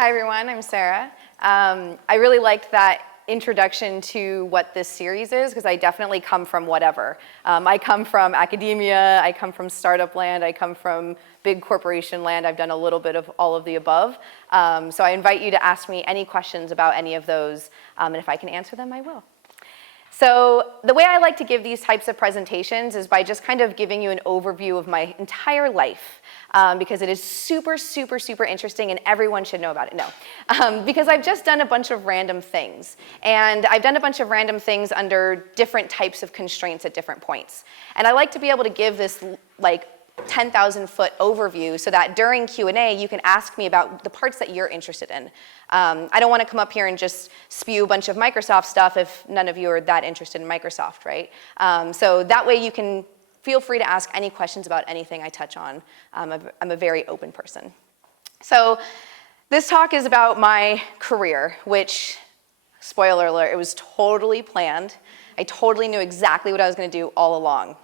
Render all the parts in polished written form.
Hi everyone, I'm Sarah. I really liked that introduction to what this series is because I definitely come from whatever. I come from academia, I come from startup land, I come from big corporation land. I've done a little bit of all of the above. So I invite you to ask me any questions about any of those, and if I can answer them, I will. So the way I like to give these types of presentations is by just kind of giving you an overview of my entire life, because it is super, super, super interesting and everyone should know about it. No, because I've just done a bunch of random things. And I've done a bunch of random things under different types of constraints at different points. And I like to be able to give this like 10,000-foot overview so that during Q&A you can ask me about the parts that you're interested in. I don't want to come up here and just spew a bunch of Microsoft stuff if none of you are that interested in Microsoft, right? So that way you can feel free to ask any questions about anything I touch on. I'm a very open person. So this talk is about my career, which, spoiler alert, it was totally planned. I totally knew exactly what I was going to do all along.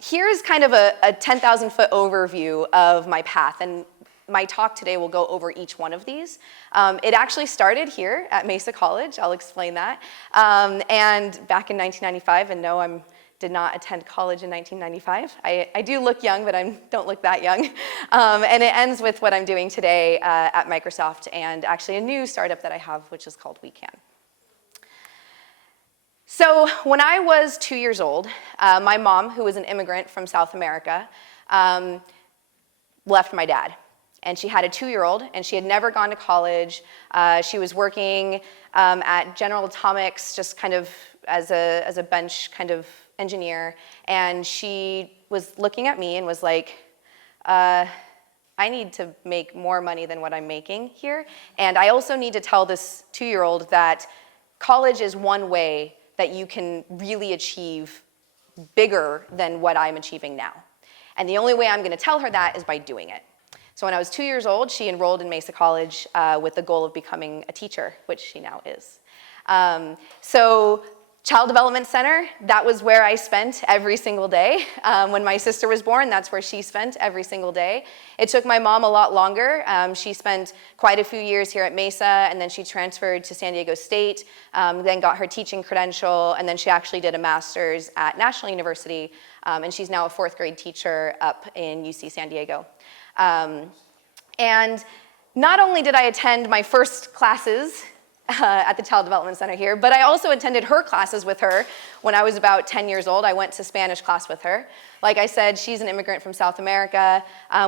Here's kind of a 10,000-foot overview of my path, and my talk today will go over each one of these. It actually started here at Mesa College. I'll explain that. And back in 1995, and no, I did not attend college in 1995. I do look young, but I don't look that young. And it ends with what I'm doing today at Microsoft and actually a new startup that I have, which is called WeCan. So when I was 2 years old, my mom, who was an immigrant from South America, left my dad. And she had a 2-year-old, and she had never gone to college. She was working at General Atomics, just kind of as a bench kind of engineer. And she was looking at me and was like, I need to make more money than what I'm making here. And I also need to tell this 2-year-old that college is one way that you can really achieve bigger than what I'm achieving now. And the only way I'm going to tell her that is by doing it. So when I was 2 years old, she enrolled in Mesa College with the goal of becoming a teacher, which she now is. So Child Development Center, that was where I spent every single day. When my sister was born, that's where she spent every single day. It took my mom a lot longer. She spent quite a few years here at Mesa, and then she transferred to San Diego State, then got her teaching credential, and then she actually did a master's at National University, and she's now a 4th grade teacher up in UC San Diego. And not only did I attend my first classes at the Child Development Center here, but I also attended her classes with her when I was about 10 years old. I went to Spanish class with her. Like I said, she's an immigrant from South America.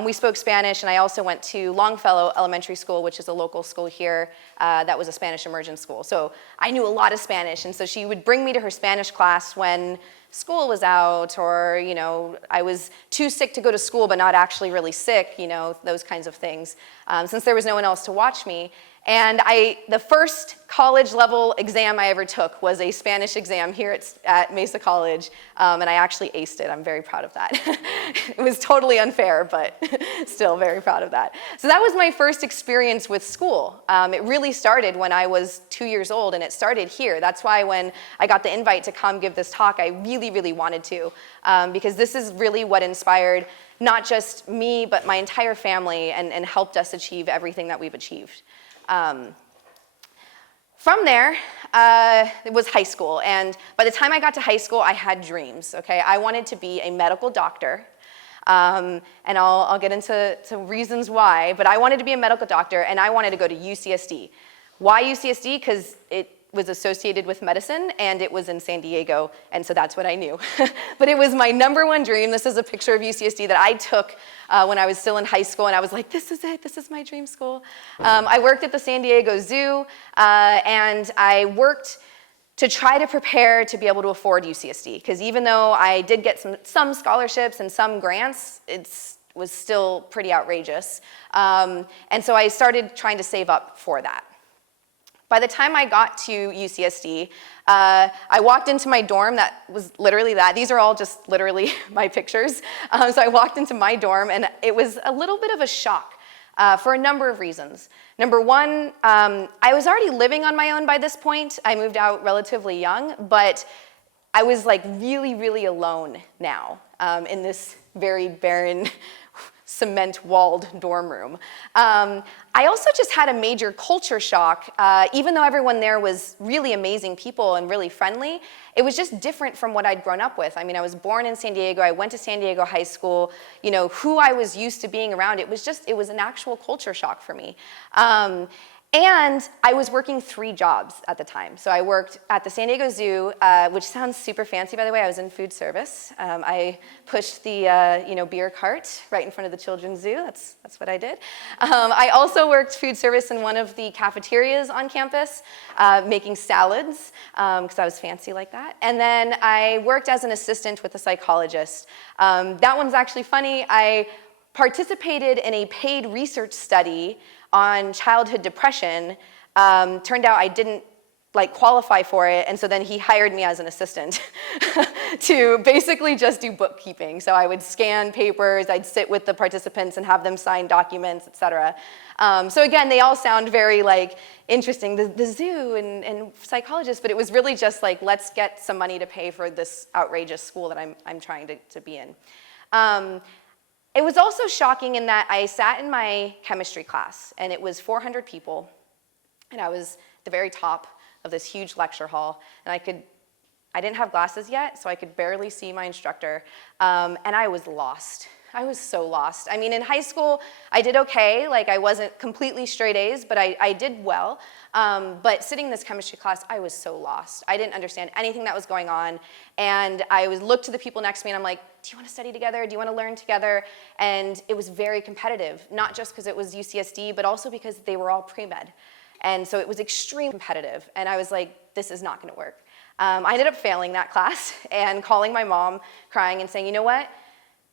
We spoke Spanish, and I also went to Longfellow Elementary School, which is a local school here that was a Spanish immersion school. So I knew a lot of Spanish, and so she would bring me to her Spanish class when school was out, or I was too sick to go to school but not actually really sick, those kinds of things, since there was no one else to watch me. And the first college level exam I ever took was a Spanish exam here at Mesa College, and I actually aced it. I'm very proud of that. It was totally unfair, but still very proud of that. So that was my first experience with school. It really started when I was 2 years old, and it started here. That's why when I got the invite to come give this talk, I really, really wanted to, because this is really what inspired not just me, but my entire family, and helped us achieve everything that we've achieved. From there, it was high school, and by the time I got to high school, I had dreams, okay? I wanted to be a medical doctor, and I'll get into reasons why, but I wanted to be a medical doctor, and I wanted to go to UCSD. Why UCSD? Because it was associated with medicine, and it was in San Diego, and so that's what I knew. But it was my #1 dream. This is a picture of UCSD that I took when I was still in high school, and I was like, this is it, this is my dream school. I worked at the San Diego Zoo, and I worked to try to prepare to be able to afford UCSD, because even though I did get some scholarships and some grants, it was still pretty outrageous. And so I started trying to save up for that. By the time I got to UCSD, I walked into my dorm that was literally that. These are all just literally my pictures. So I walked into my dorm, and it was a little bit of a shock for a number of reasons. Number one, I was already living on my own by this point. I moved out relatively young, but I was like really, really alone now in this very barren cement-walled dorm room. I also just had a major culture shock. Even though everyone there was really amazing people and really friendly, it was just different from what I'd grown up with. I mean, I was born in San Diego. I went to San Diego High School. You know, who I was used to being around, it was an actual culture shock for me. And I was working 3 jobs at the time. So I worked at the San Diego Zoo, which sounds super fancy, by the way. I was in food service. I pushed the beer cart right in front of the children's zoo. That's what I did. I also worked food service in one of the cafeterias on campus, making salads, because I was fancy like that. And then I worked as an assistant with a psychologist. That one's actually funny. I participated in a paid research study on childhood depression. Turned out I didn't qualify for it, and so then he hired me as an assistant to basically just do bookkeeping. So I would scan papers, I'd sit with the participants and have them sign documents, etc. So again, they all sound very interesting, the zoo and psychologists, but it was really just let's get some money to pay for this outrageous school that I'm trying to be in. It was also shocking in that I sat in my chemistry class, and it was 400 people, and I was at the very top of this huge lecture hall, and I didn't have glasses yet, so I could barely see my instructor, and I was lost. I was so lost. I mean, in high school, I did okay. I wasn't completely straight A's, but I did well. But sitting in this chemistry class, I was so lost. I didn't understand anything that was going on. And I looked to the people next to me, and I'm like, do you want to study together? Do you want to learn together? And it was very competitive, not just because it was UCSD, but also because they were all pre-med. And so it was extremely competitive. And I was like, this is not going to work. I ended up failing that class and calling my mom, crying and saying, you know what?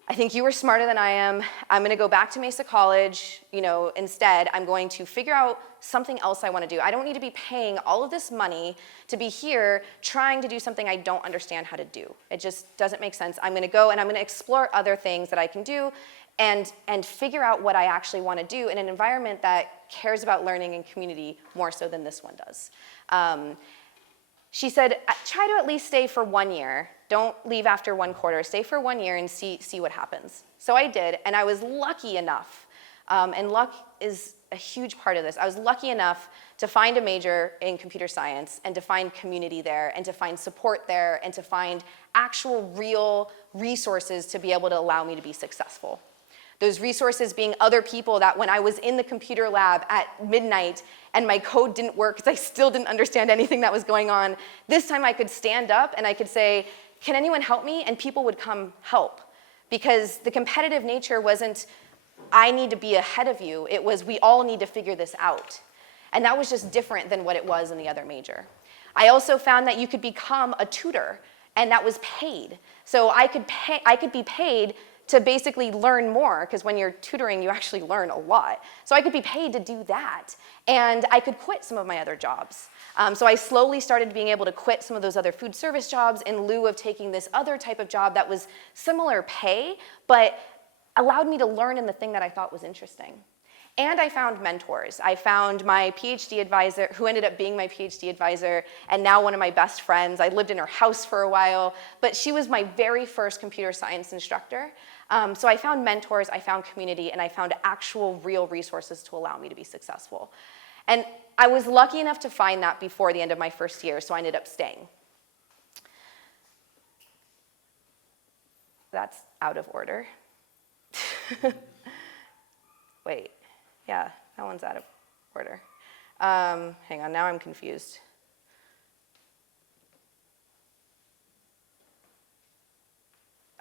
I think you were smarter than I am. I'm going to go back to Mesa College. Instead, I'm going to figure out something else I want to do. I don't need to be paying all of this money to be here trying to do something I don't understand how to do. It just doesn't make sense. I'm going to go and I'm going to explore other things that I can do and figure out what I actually want to do in an environment that cares about learning and community more so than this one does. She said, try to at least stay for 1 year. Don't leave after 1 quarter. Stay for 1 year and see what happens. So I did, and I was lucky enough, and luck is a huge part of this. I was lucky enough to find a major in computer science and to find community there and to find support there and to find actual real resources to be able to allow me to be successful. Those resources being other people that when I was in the computer lab at midnight and my code didn't work because I still didn't understand anything that was going on, this time I could stand up and I could say, can anyone help me? And people would come help. Because the competitive nature wasn't, I need to be ahead of you. It was, we all need to figure this out. And that was just different than what it was in the other major. I also found that you could become a tutor, and that was paid. So I could be paid to basically learn more, because when you're tutoring, you actually learn a lot. So I could be paid to do that, and I could quit some of my other jobs. So I slowly started being able to quit some of those other food service jobs in lieu of taking this other type of job that was similar pay, but allowed me to learn in the thing that I thought was interesting. And I found mentors. I found my PhD advisor, who ended up being my PhD advisor, and now one of my best friends. I lived in her house for a while, but she was my very first computer science instructor. So I found mentors, I found community, and I found actual real resources to allow me to be successful. And I was lucky enough to find that before the end of my first year, so I ended up staying. That's out of order. Wait. Yeah, that one's out of order. Hang on, now I'm confused.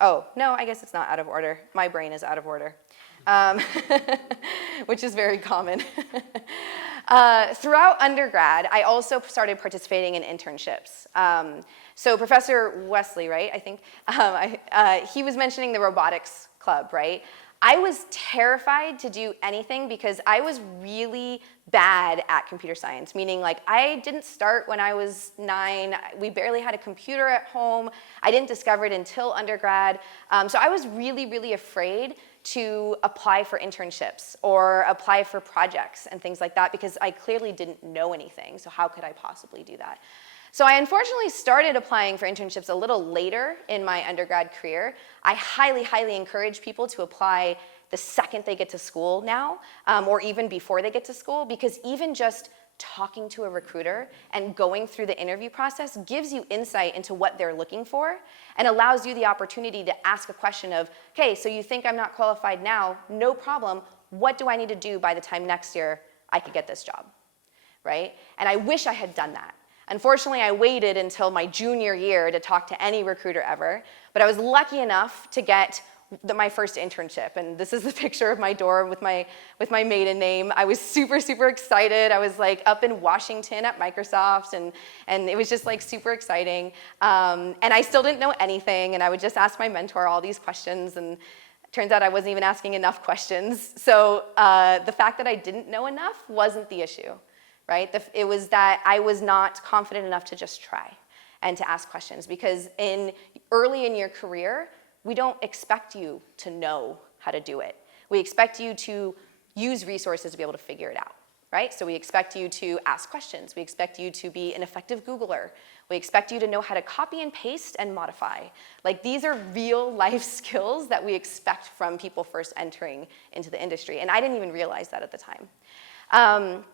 Oh, no, I guess it's not out of order. My brain is out of order, which is very common. Throughout undergrad, I also started participating in internships. So Professor Wesley, right, I think, he was mentioning the robotics club, right? I was terrified to do anything because I was really bad at computer science, meaning I didn't start when I was 9. We barely had a computer at home. I didn't discover it until undergrad. So I was really, really afraid to apply for internships or apply for projects and things like that because I clearly didn't know anything. So how could I possibly do that? So I unfortunately started applying for internships a little later in my undergrad career. I highly, highly encourage people to apply the second they get to school now, or even before they get to school, because even just talking to a recruiter and going through the interview process gives you insight into what they're looking for and allows you the opportunity to ask a question of, okay, so you think I'm not qualified now? No problem. What do I need to do by the time next year I could get this job, right? And I wish I had done that. Unfortunately, I waited until my junior year to talk to any recruiter ever, but I was lucky enough to get my first internship, and this is the picture of my dorm with my maiden name. I was super, super excited. I was like up in Washington at Microsoft, and it was just like super exciting. And I still didn't know anything, and I would just ask my mentor all these questions, and it turns out I wasn't even asking enough questions. So the fact that I didn't know enough wasn't the issue, right? It was that I was not confident enough to just try and to ask questions, because early in your career, we don't expect you to know how to do it. We expect you to use resources to be able to figure it out, right? So we expect you to ask questions. We expect you to be an effective Googler. We expect you to know how to copy and paste and modify. Like, these are real life skills that we expect from people first entering into the industry. And I didn't even realize that at the time.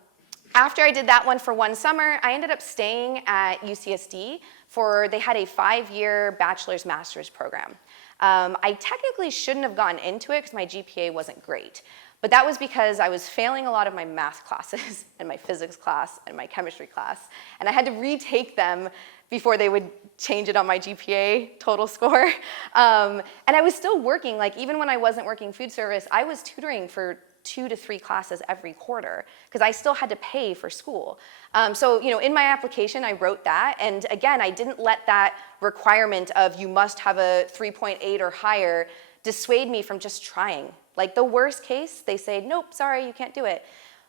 After I did that one for one summer, I ended up staying at UCSD they had a 5-year bachelor's master's program. I technically shouldn't have gotten into it because my GPA wasn't great. But that was because I was failing a lot of my math classes and my physics class and my chemistry class. And I had to retake them before they would change it on my GPA total score. And I was still working, like even when I wasn't working food service, I was tutoring for 2 to 3 classes every quarter because I still had to pay for school. So in my application, I wrote that. And again, I didn't let that requirement of you must have a 3.8 or higher dissuade me from just trying. Like, the worst case, they say, nope, sorry, you can't do it.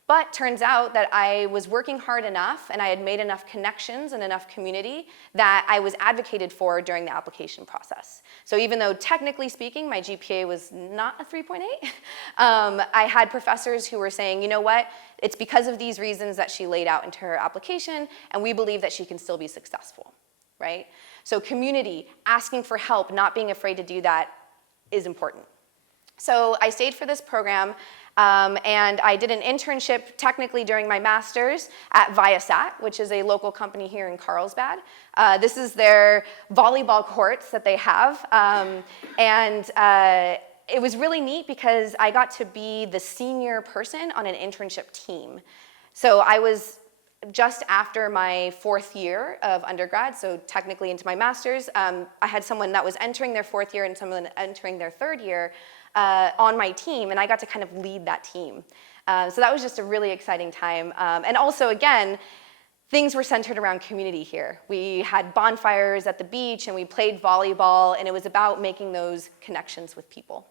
But turns out that I was working hard enough and I had made enough connections and enough community that I was advocated for during the application process. So even though technically speaking, my GPA was not a 3.8, I had professors who were saying, you know what, it's because of these reasons that she laid out into her application, and we believe that she can still be successful, right? So community, asking for help, not being afraid to do that is important. So I stayed for this program, and I did an internship technically during my master's at Viasat, which is a local company here in Carlsbad. This is their volleyball courts that they have, and it was really neat because I got to be the senior person on an internship team. So I was just after my 4th year of undergrad, so technically into my master's. I had someone that was entering their 4th year and someone entering their 3rd year on my team, and I got to kind of lead that team. So that was just a really exciting time. And also, again, things were centered around community here. We had bonfires at the beach, and we played volleyball, and it was about making those connections with people.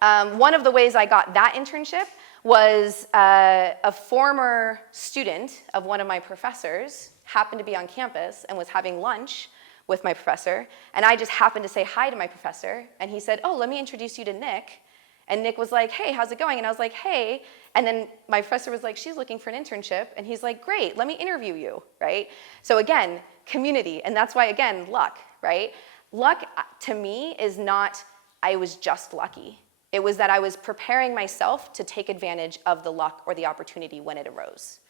One of the ways I got that internship was a former student of one of my professors happened to be on campus and was having lunch with my professor, and I just happened to say hi to my professor, and he said, oh, let me introduce you to Nick. And Nick was like, hey, how's it going? And I was like, hey. And then my professor was like, she's looking for an internship. And he's like, great, let me interview you, right? So again, community, and that's why, again, luck, right? Luck, to me, is not, I was just lucky. It was that I was preparing myself to take advantage of the luck or the opportunity when it arose.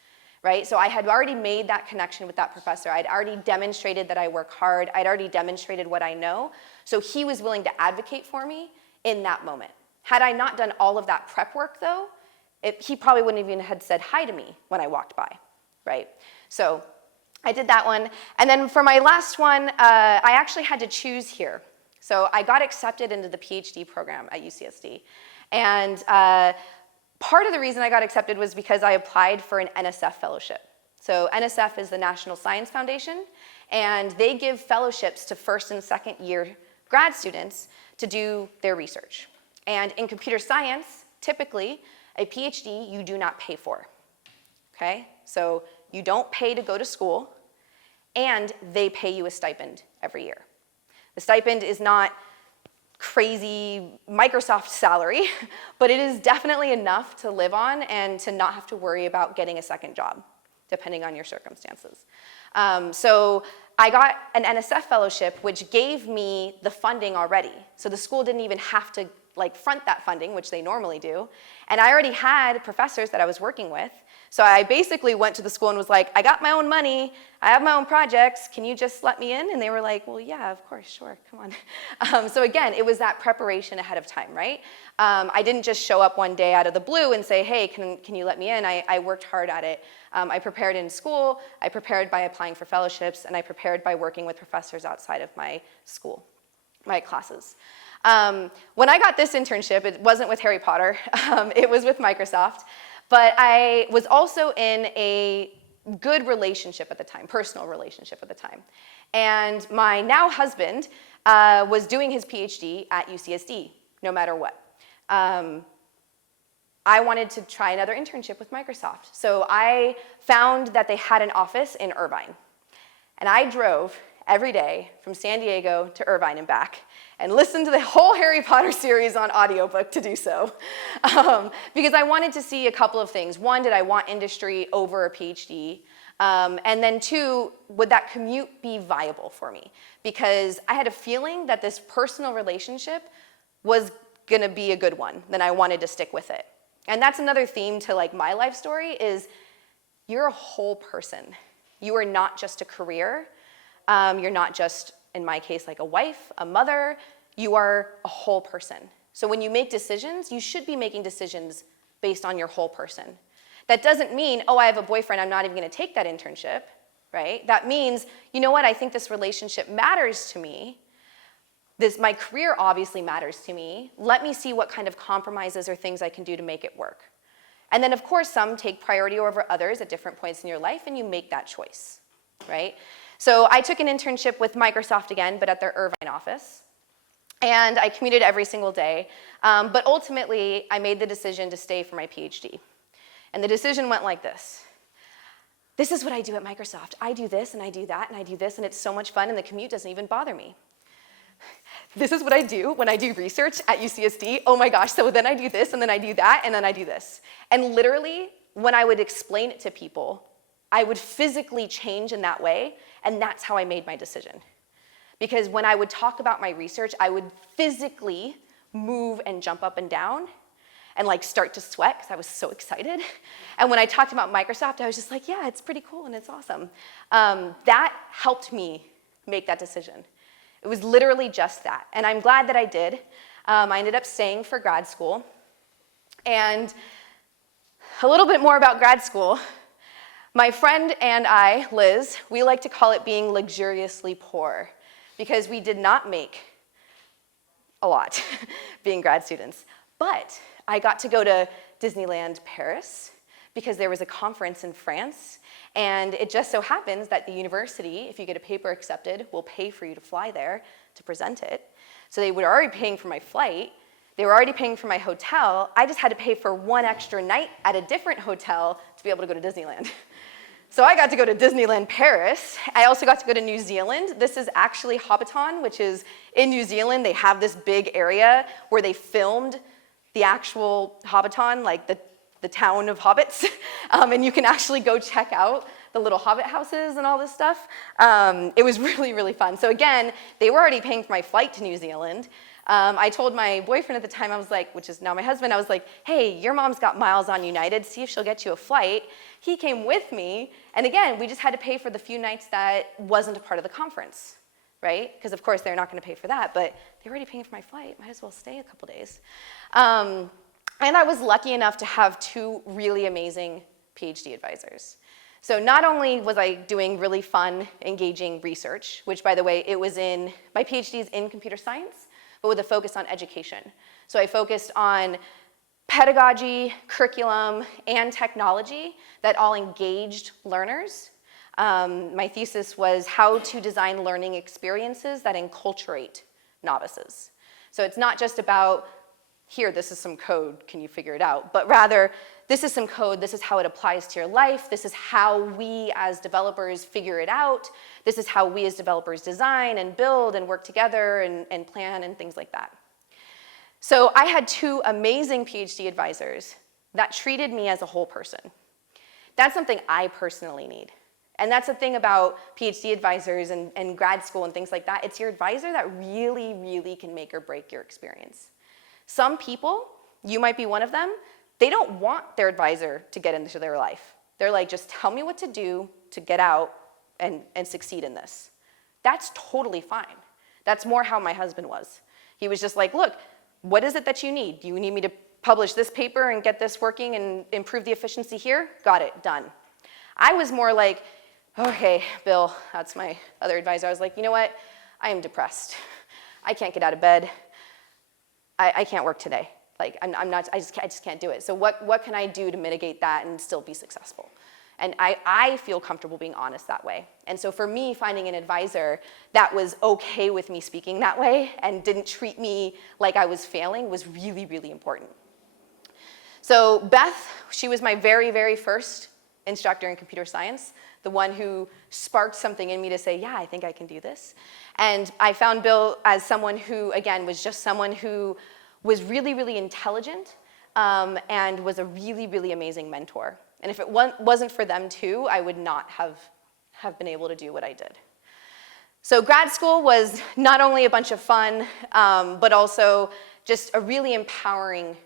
Right? So I had already made that connection with that professor. I'd already demonstrated that I work hard. I'd already demonstrated what I know. So he was willing to advocate for me in that moment. Had I not done all of that prep work, though, he probably wouldn't even have said hi to me when I walked by, right? So I did that one. And then for my last one, I actually had to choose here. So I got accepted into the PhD program at UCSD. And part of the reason I got accepted was because I applied for an NSF fellowship. So NSF is the National Science Foundation, and they give fellowships to 1st and 2nd year grad students to do their research. And in computer science, typically, a PhD you do not pay for, okay? So you don't pay to go to school, and they pay you a stipend every year. The stipend is not crazy Microsoft salary, but it is definitely enough to live on and to not have to worry about getting a second job, depending on your circumstances. So I got an NSF fellowship, which gave me the funding already. So the school didn't even have to like front that funding, which they normally do. And I already had professors that I was working with. So I basically went to the school and was like, I got my own money, I have my own projects, can you just let me in? And they were like, well, yeah, of course, sure, come on. So again, it was that preparation ahead of time, right? I didn't just show up one day out of the blue and say, hey, can you let me in? I worked hard at it. I prepared in school, I prepared by applying for fellowships, and I prepared by working with professors outside of my school, my classes. When I got this internship, it wasn't with Harry Potter, it was with Microsoft. But I was also in a good relationship at the time, personal relationship at the time. And my now husband was doing his PhD at UCSD, no matter what. I wanted to try another internship with Microsoft. So I found that they had an office in Irvine. And I drove every day from San Diego to Irvine and back and listened to the whole Harry Potter series on audiobook to do so. Because I wanted to see a couple of things. One, did I want industry over a PhD? And then two, would that commute be viable for me? Because I had a feeling that this personal relationship was gonna be a good one, then I wanted to stick with it. And that's another theme to like my life story is you're a whole person. You are not just a career. You're not just, in my case, like a wife, a mother. You are a whole person. So when you make decisions, you should be making decisions based on your whole person. That doesn't mean, oh, I have a boyfriend, I'm not even gonna take that internship, right? That means, you know what, I think this relationship matters to me. My career obviously matters to me. Let me see what kind of compromises or things I can do to make it work. And then of course, some take priority over others at different points in your life and you make that choice, right? So I took an internship with Microsoft again, but at their Irvine office. And I commuted every single day. But ultimately, I made the decision to stay for my PhD. And the decision went like this. This is what I do at Microsoft. I do this, and I do that, and I do this, and it's so much fun, and the commute doesn't even bother me. This is what I do when I do research at UCSD. Oh my gosh, so then I do this, and then I do that, and then I do this. And literally, when I would explain it to people, I would physically change in that way, and that's how I made my decision. Because when I would talk about my research, I would physically move and jump up and down and like start to sweat because I was so excited. And when I talked about Microsoft, I was just like, yeah, it's pretty cool and it's awesome. That helped me make that decision. It was literally just that. And I'm glad that I did. I ended up staying for grad school. And a little bit more about grad school. My friend and I, Liz, we like to call it being luxuriously poor because we did not make a lot being grad students. But I got to go to Disneyland Paris because there was a conference in France, and it just so happens that the university, if you get a paper accepted, will pay for you to fly there to present it. So they were already paying for my flight. They were already paying for my hotel. I just had to pay for one extra night at a different hotel to be able to go to Disneyland. So I got to go to Disneyland Paris. I also got to go to New Zealand. This is actually Hobbiton, which is in New Zealand. They have this big area where they filmed the actual Hobbiton, like the town of hobbits. And you can actually go check out the little hobbit houses and all this stuff. It was really, really fun. So again, they were already paying for my flight to New Zealand. I told my boyfriend at the time, I was like, which is now my husband, I was like, hey, your mom's got miles on United, see if she'll get you a flight. He came with me, and again, we just had to pay for the few nights that wasn't a part of the conference, right? Because of course, they're not gonna pay for that, but they're already paying for my flight, might as well stay a couple days. And I was lucky enough to have two really amazing PhD advisors. So not only was I doing really fun, engaging research, which by the way, my PhD is in computer science, but with a focus on education. So I focused on pedagogy, curriculum, and technology that all engaged learners. My thesis was how to design learning experiences that enculturate novices. So it's not just about, here, this is some code, can you figure it out? But rather, this is some code, this is how it applies to your life, this is how we as developers figure it out, this is how we as developers design and build and work together and plan and things like that. So I had two amazing PhD advisors that treated me as a whole person. That's something I personally need. And that's the thing about PhD advisors and grad school and things like that. It's your advisor that really, really can make or break your experience. Some people, you might be one of them, they don't want their advisor to get into their life. They're like, just tell me what to do to get out and succeed in this. That's totally fine. That's more how my husband was. He was just like, look, what is it that you need? Do you need me to publish this paper and get this working and improve the efficiency here? Got it, done. I was more like, okay, Bill, that's my other advisor. I was like, you know what? I am depressed. I can't get out of bed. I can't work today. Like, I just can't do it. So what can I do to mitigate that and still be successful? And I feel comfortable being honest that way. And so for me, finding an advisor that was okay with me speaking that way and didn't treat me like I was failing was really, really important. So Beth, she was my very, very first instructor in computer science, the one who sparked something in me to say, yeah, I think I can do this. And I found Bill as someone who, again, was just someone who was really, really intelligent and was a really, really amazing mentor. And if it wasn't for them too, I would not have been able to do what I did. So grad school was not only a bunch of fun, but also just a really empowering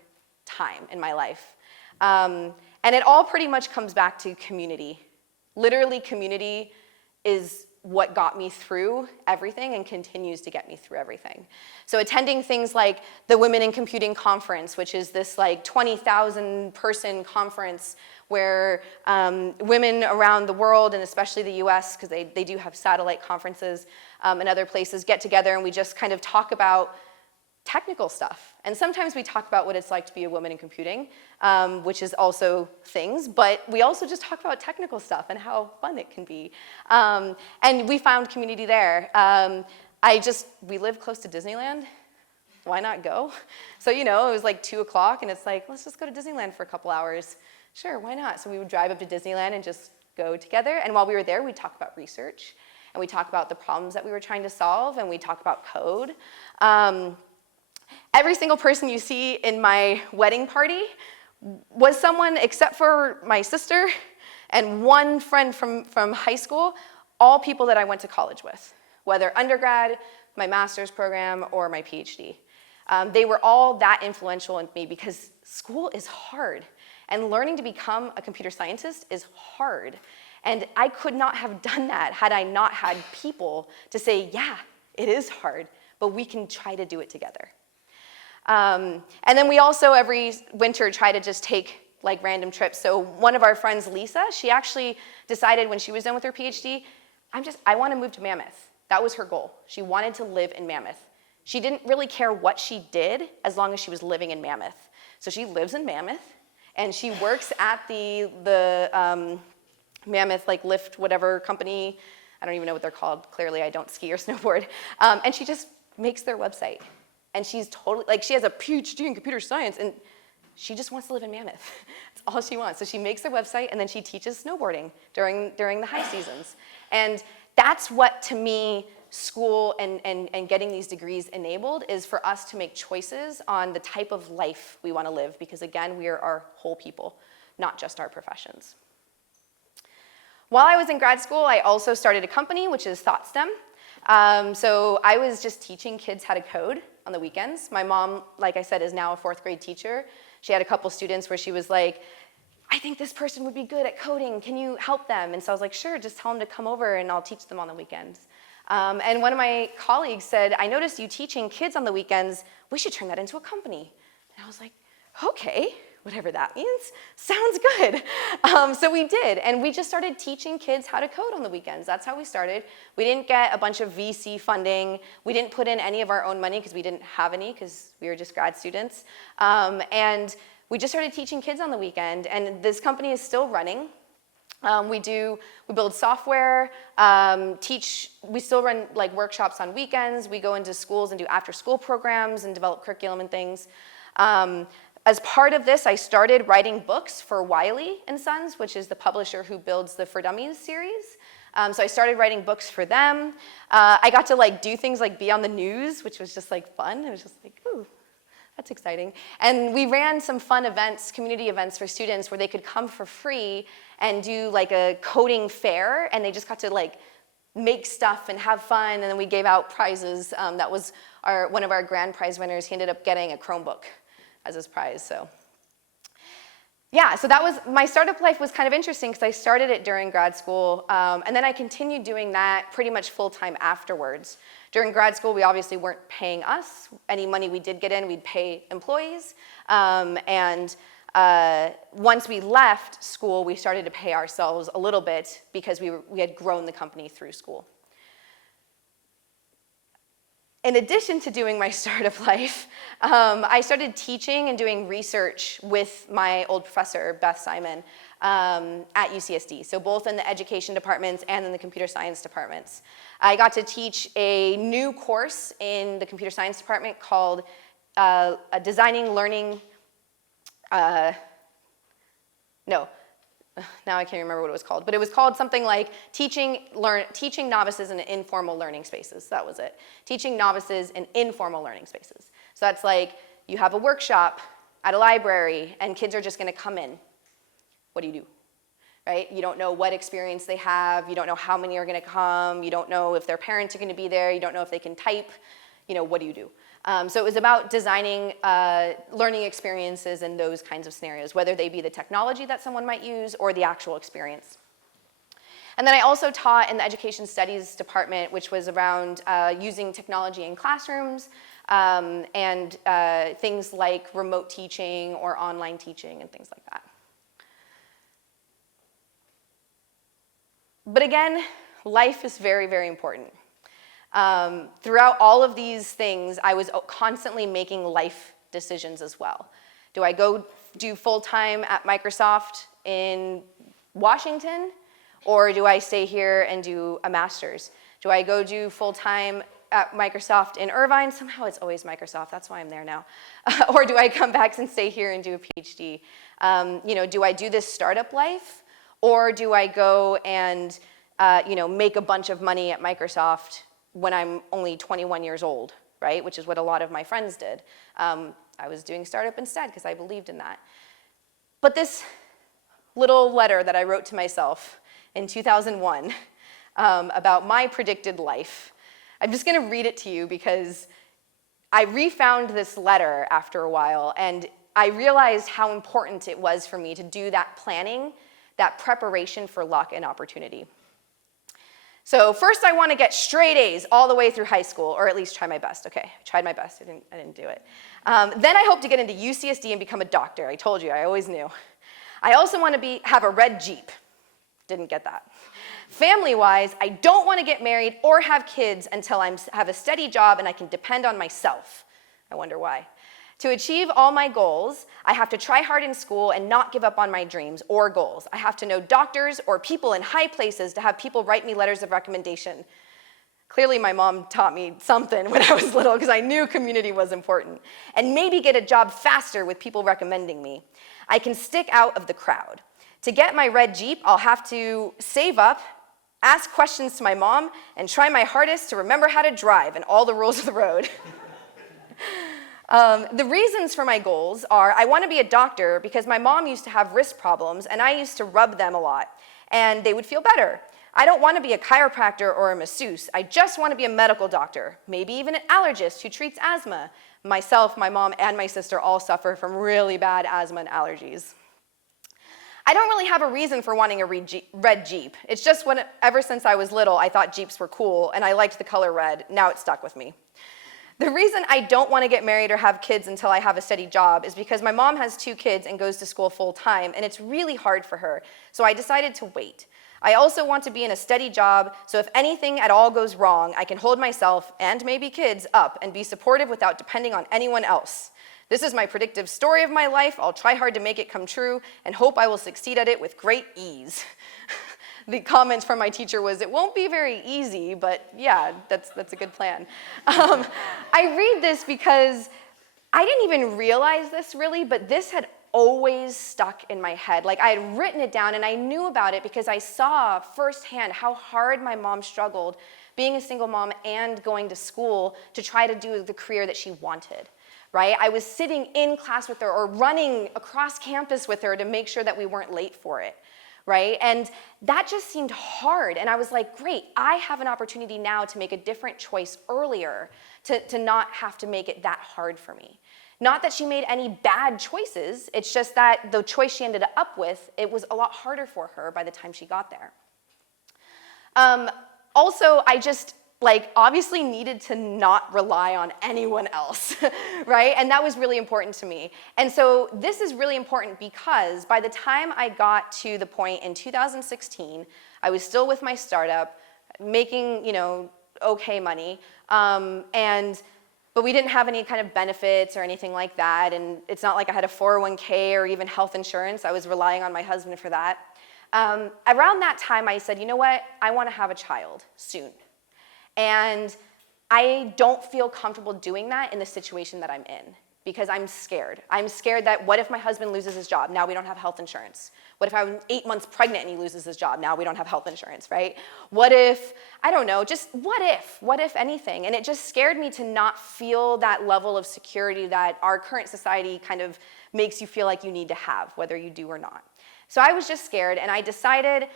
time in my life. And it all pretty much comes back to community. Literally, community is what got me through everything and continues to get me through everything. So attending things like the Women in Computing Conference, which is this like 20,000 person conference where women around the world, and especially the US, because they do have satellite conferences and other places, get together and we just kind of talk about technical stuff. And sometimes we talk about what it's like to be a woman in computing, which is also things, but we also just talk about technical stuff and how fun it can be. And we found community there. We live close to Disneyland. Why not go? So, you know, it was like 2 o'clock and it's like, let's just go to Disneyland for a couple hours. Sure, why not? So we would drive up to Disneyland and just go together. And while we were there, we'd talk about research and we'd talk about the problems that we were trying to solve and we'd talk about code. Every single person you see in my wedding party was someone, except for my sister and one friend from high school, all people that I went to college with, whether undergrad, my master's program, or my PhD. They were all that influential in me because school is hard, and learning to become a computer scientist is hard. And I could not have done that had I not had people to say, yeah, it is hard, but we can try to do it together. And then we also every winter try to just take like random trips. So one of our friends, Lisa, she actually decided when she was done with her PhD, I want to move to Mammoth. That was her goal. She wanted to live in Mammoth. She didn't really care what she did as long as she was living in Mammoth. So she lives in Mammoth and she works at the Mammoth like lift whatever company. I don't even know what they're called. Clearly I don't ski or snowboard. And she just makes their website. And she's totally, like she has a PhD in computer science and she just wants to live in Mammoth. That's all she wants. So she makes their website and then she teaches snowboarding during the high seasons. And that's what, to me, school and getting these degrees enabled is for us to make choices on the type of life we want to live because, again, we are our whole people, not just our professions. While I was in grad school, I also started a company, which is ThoughtSTEM. So I was just teaching kids how to code on the weekends. My mom, like I said, is now a 4th grade teacher. She had a couple students where she was like, I think this person would be good at coding. Can you help them? And so I was like, sure, just tell them to come over and I'll teach them on the weekends. And one of my colleagues said, I noticed you teaching kids on the weekends. We should turn that into a company. And I was like, okay, whatever that means, sounds good. So we did, and we just started teaching kids how to code on the weekends. That's how we started. We didn't get a bunch of VC funding. We didn't put in any of our own money because we didn't have any because we were just grad students. And we just started teaching kids on the weekend, and this company is still running. We build software, we still run like workshops on weekends. We go into schools and do after-school programs and develop curriculum and things. As part of this, I started writing books for Wiley & Sons, which is the publisher who builds the For Dummies series. So I started writing books for them. I got to like do things like be on the news, which was just like fun. It was just like, ooh, that's exciting. And we ran some fun events, community events for students where they could come for free and do like a coding fair, and they just got to like make stuff and have fun, and then we gave out prizes. That was one of our grand prize winners, he ended up getting a Chromebook as his prize. So yeah, so that was, my startup life was kind of interesting because I started it during grad school, and then I continued doing that pretty much full-time afterwards. During grad school, we obviously weren't paying us. Any money we did get in, we'd pay employees. Once we left school, we started to pay ourselves a little bit because we had grown the company through school. In addition to doing my startup life, I started teaching and doing research with my old professor, Beth Simon, at UCSD. So both in the education departments and in the computer science departments. I got to teach a new course in the computer science department called Designing Learning, now I can't remember what it was called, but it was called something like Teaching Novices in Informal Learning Spaces. That was it. Teaching novices in informal learning spaces. So that's like you have a workshop at a library and kids are just going to come in. What do you do? Right? You don't know what experience they have. You don't know how many are going to come. You don't know if their parents are going to be there. You don't know if they can type. What do you do? So it was about designing learning experiences in those kinds of scenarios, whether they be the technology that someone might use or the actual experience. And then I also taught in the education studies department, which was around using technology in classrooms and things like remote teaching or online teaching and things like that. But again, life is very, very important. Throughout all of these things, I was constantly making life decisions as well. Do I go do full-time at Microsoft in Washington, or do I stay here and do a master's? Do I go do full-time at Microsoft in Irvine? Somehow it's always Microsoft, that's why I'm there now. Or do I come back and stay here and do a PhD? Do I do this startup life, or do I go and make a bunch of money at Microsoft when I'm only 21 years old, right? Which is what a lot of my friends did. I was doing startup instead because I believed in that. But this little letter that I wrote to myself in 2001 about my predicted life, I'm just going to read it to you because I refound this letter after a while and I realized how important it was for me to do that planning, that preparation for luck and opportunity. So first I want to get straight A's all the way through high school, or at least try my best. Okay, I tried my best, I didn't do it. Then I hope to get into UCSD and become a doctor. I told you, I always knew. I also want to have a red Jeep. Didn't get that. Family-wise, I don't want to get married or have kids until I have a steady job and I can depend on myself. I wonder why. To achieve all my goals, I have to try hard in school and not give up on my dreams or goals. I have to know doctors or people in high places to have people write me letters of recommendation. Clearly, my mom taught me something when I was little because I knew community was important. And maybe get a job faster with people recommending me. I can stick out of the crowd. To get my red Jeep, I'll have to save up, ask questions to my mom, and try my hardest to remember how to drive and all the rules of the road. The reasons for my goals are I want to be a doctor because my mom used to have wrist problems and I used to rub them a lot and they would feel better. I don't want to be a chiropractor or a masseuse. I just want to be a medical doctor, maybe even an allergist who treats asthma. Myself, my mom, and my sister all suffer from really bad asthma and allergies. I don't really have a reason for wanting a red Jeep. It's just ever since I was little, I thought Jeeps were cool and I liked the color red. Now it's stuck with me. The reason I don't want to get married or have kids until I have a steady job is because my mom has 2 kids and goes to school full time, and it's really hard for her, so I decided to wait. I also want to be in a steady job, so if anything at all goes wrong, I can hold myself, and maybe kids, up and be supportive without depending on anyone else. This is my predictive story of my life. I'll try hard to make it come true and hope I will succeed at it with great ease. The comment from my teacher was, it won't be very easy, but yeah, that's a good plan. I read this because I didn't even realize this really, but this had always stuck in my head. Like I had written it down and I knew about it because I saw firsthand how hard my mom struggled being a single mom and going to school to try to do the career that she wanted. Right? I was sitting in class with her or running across campus with her to make sure that we weren't late for it. right? And that just seemed hard. And I was like, great, I have an opportunity now to make a different choice earlier, to not have to make it that hard for me. Not that she made any bad choices, it's just that the choice she ended up with, it was a lot harder for her by the time she got there. Also, I just, obviously needed to not rely on anyone else, right? And that was really important to me. And so this is really important because by the time I got to the point in 2016, I was still with my startup, making, okay money, but we didn't have any kind of benefits or anything like that, and it's not like I had a 401k or even health insurance. I was relying on my husband for that. Around that time, I said, you know what? I want to have a child soon. And I don't feel comfortable doing that in the situation that I'm in because I'm scared. I'm scared that what if my husband loses his job? Now we don't have health insurance. What if I'm 8 months pregnant and he loses his job? Now we don't have health insurance, right? What if, I don't know, just what if anything? And it just scared me to not feel that level of security that our current society kind of makes you feel like you need to have, whether you do or not. So I was just scared, and I decided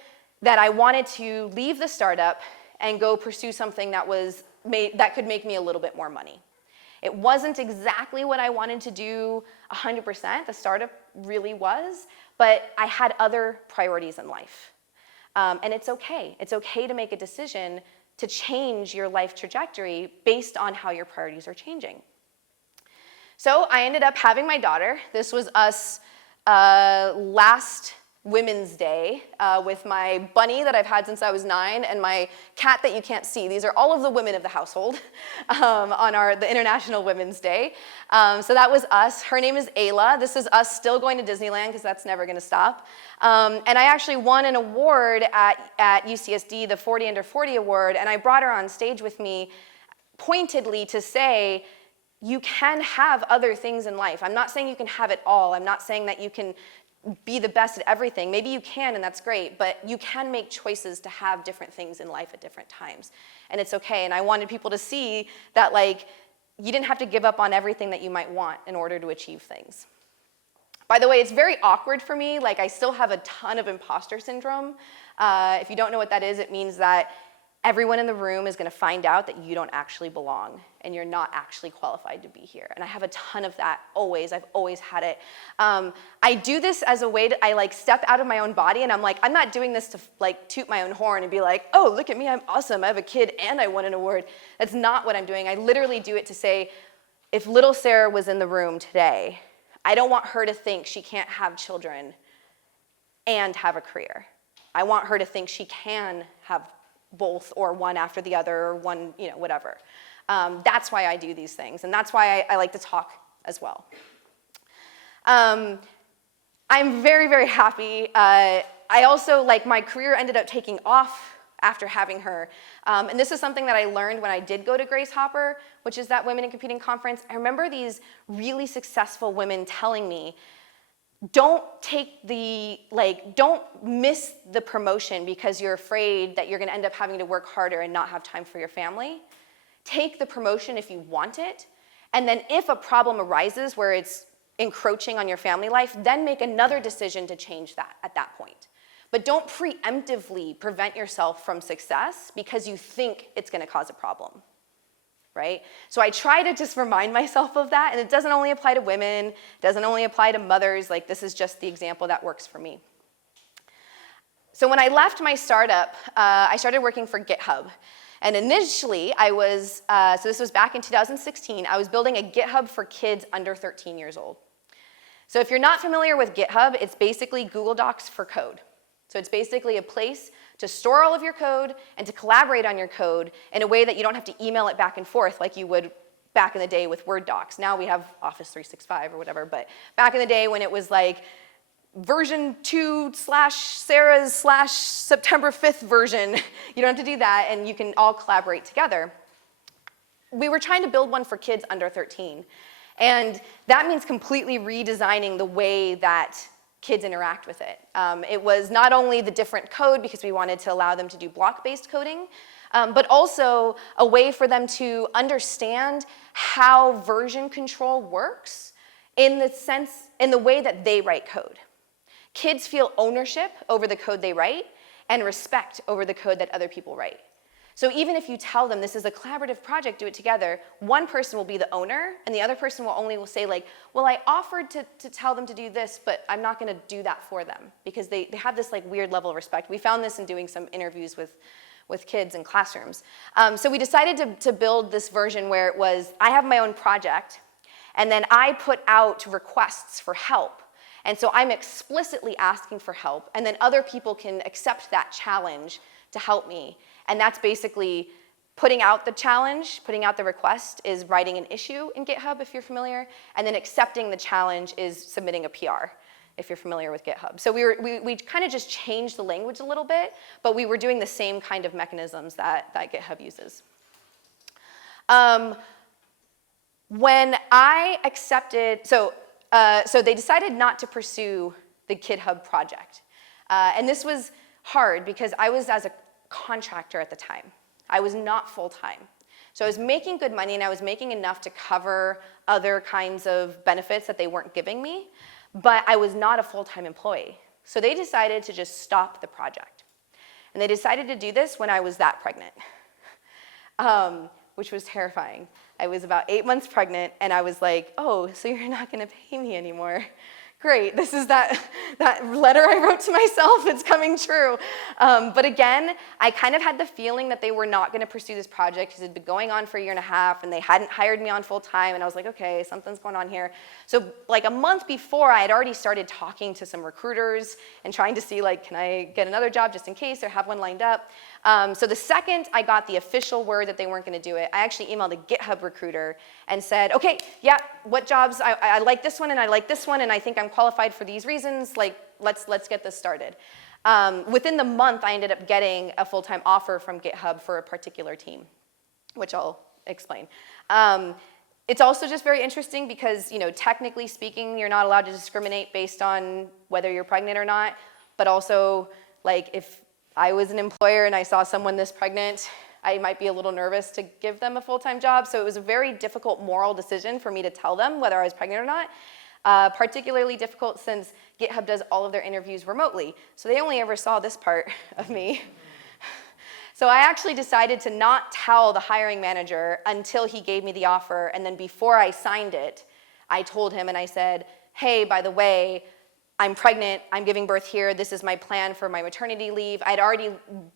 that I wanted to leave the startup and go pursue something that could make me a little bit more money. It wasn't exactly what I wanted to do 100%, the startup really was, but I had other priorities in life. And it's okay. It's okay to make a decision to change your life trajectory based on how your priorities are changing. So I ended up having my daughter. This was us last Women's Day with my bunny that I've had since I was 9 and my cat that you can't see. These are all of the women of the household on the International Women's Day. So that was us. Her name is Ayla. This is us still going to Disneyland because that's never going to stop. And I actually won an award at UCSD, the 40 Under 40 Award, and I brought her on stage with me pointedly to say, you can have other things in life. I'm not saying you can have it all. I'm not saying that you can be the best at everything. Maybe you can, and that's great, but you can make choices to have different things in life at different times. And it's okay, and I wanted people to see that you didn't have to give up on everything that you might want in order to achieve things. By the way, it's very awkward for me. I still have a ton of imposter syndrome. If you don't know what that is, it means that everyone in the room is going to find out that you don't actually belong and you're not actually qualified to be here. And I have a ton of that always. I've always had it. I do this as a way I step out of my own body, and I'm not doing this to toot my own horn and be like, oh, look at me, I'm awesome, I have a kid and I won an award. That's not what I'm doing. I literally do it to say, if little Sarah was in the room today, I don't want her to think she can't have children and have a career. I want her to think she can have both or one after the other or one, whatever. That's why I do these things, and that's why I like to talk as well. I'm very, very happy. I also, my career ended up taking off after having her. And this is something that I learned when I did go to Grace Hopper, which is that Women in Computing conference. I remember these really successful women telling me, don't miss the promotion because you're afraid that you're going to end up having to work harder and not have time for your family. Take the promotion if you want it, and then if a problem arises where it's encroaching on your family life, then make another decision to change that at that point. But don't preemptively prevent yourself from success because you think it's going to cause a problem. Right? So I try to just remind myself of that, and it doesn't only apply to women, it doesn't only apply to mothers, this is just the example that works for me. So when I left my startup, I started working for GitHub. And initially, so this was back in 2016, I was building a GitHub for kids under 13 years old. So if you're not familiar with GitHub, it's basically Google Docs for code. So it's basically a place to store all of your code and to collaborate on your code in a way that you don't have to email it back and forth like you would back in the day with Word docs. Now we have Office 365 or whatever, but back in the day when it was version 2/Sarah's/ September 5th version, you don't have to do that, and you can all collaborate together. We were trying to build one for kids under 13, and that means completely redesigning the way that kids interact with it. It was not only the different code because we wanted to allow them to do block-based coding, but also a way for them to understand how version control works in the way that they write code. Kids feel ownership over the code they write and respect over the code that other people write. So even if you tell them this is a collaborative project, do it together, one person will be the owner, and the other person will say like, well, I offered to tell them to do this, but I'm not gonna do that for them, because they have this like weird level of respect. We found this in doing some interviews with kids in classrooms. So we decided to build this version where it was, I have my own project, and then I put out requests for help. And so I'm explicitly asking for help, and then other people can accept that challenge to help me. And that's basically putting out the challenge, putting out the request is writing an issue in GitHub, if you're familiar, and then accepting the challenge is submitting a PR, if you're familiar with GitHub. So we kind of just changed the language a little bit, but we were doing the same kind of mechanisms that GitHub uses. When I accepted, so they decided not to pursue the GitHub project. And this was hard because I was as a contractor at the time. I was not full-time. So I was making good money, and I was making enough to cover other kinds of benefits that they weren't giving me, but I was not a full-time employee. So they decided to just stop the project. And they decided to do this when I was that pregnant, which was terrifying. I was about 8 months pregnant, and I was like, oh, so you're not gonna pay me anymore. Great, this is that letter I wrote to myself, it's coming true. But again, I kind of had the feeling that they were not gonna pursue this project because it had been going on for a year and a half, and they hadn't hired me on full time, and I was like, okay, something's going on here. So like a month before, I had already started talking to some recruiters and trying to see like, can I get another job just in case, or have one lined up. So the second I got the official word that they weren't gonna do it, I actually emailed a GitHub recruiter and said, okay, yeah, what jobs, I like this one and I like this one, and I think I'm qualified for these reasons, like, let's get this started. Within the month, I ended up getting a full-time offer from GitHub for a particular team, which I'll explain. It's also just very interesting because, you know, technically speaking, you're not allowed to discriminate based on whether you're pregnant or not, but also, like, if I was an employer and I saw someone this pregnant, I might be a little nervous to give them a full-time job. So it was a very difficult moral decision for me to tell them whether I was pregnant or not. Particularly difficult since GitHub does all of their interviews remotely. So they only ever saw this part of me. So I actually decided to not tell the hiring manager until he gave me the offer. And then before I signed it, I told him and I said, hey, by the way, I'm pregnant, I'm giving birth here, this is my plan for my maternity leave. I'd already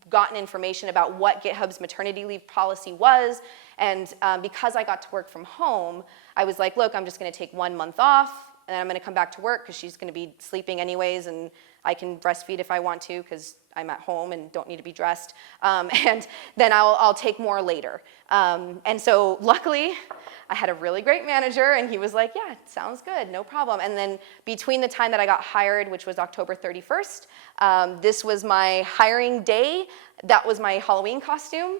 gotten information about what GitHub's maternity leave policy was, and because I got to work from home, I was like, look, I'm just gonna take 1 month off, and then I'm gonna come back to work because she's gonna be sleeping anyways, and I can breastfeed if I want to because I'm at home and don't need to be dressed, and then I'll take more later. And so luckily, I had a really great manager, and he was like, yeah, sounds good, no problem. And then between the time that I got hired, which was October 31st, this was my hiring day. That was my Halloween costume.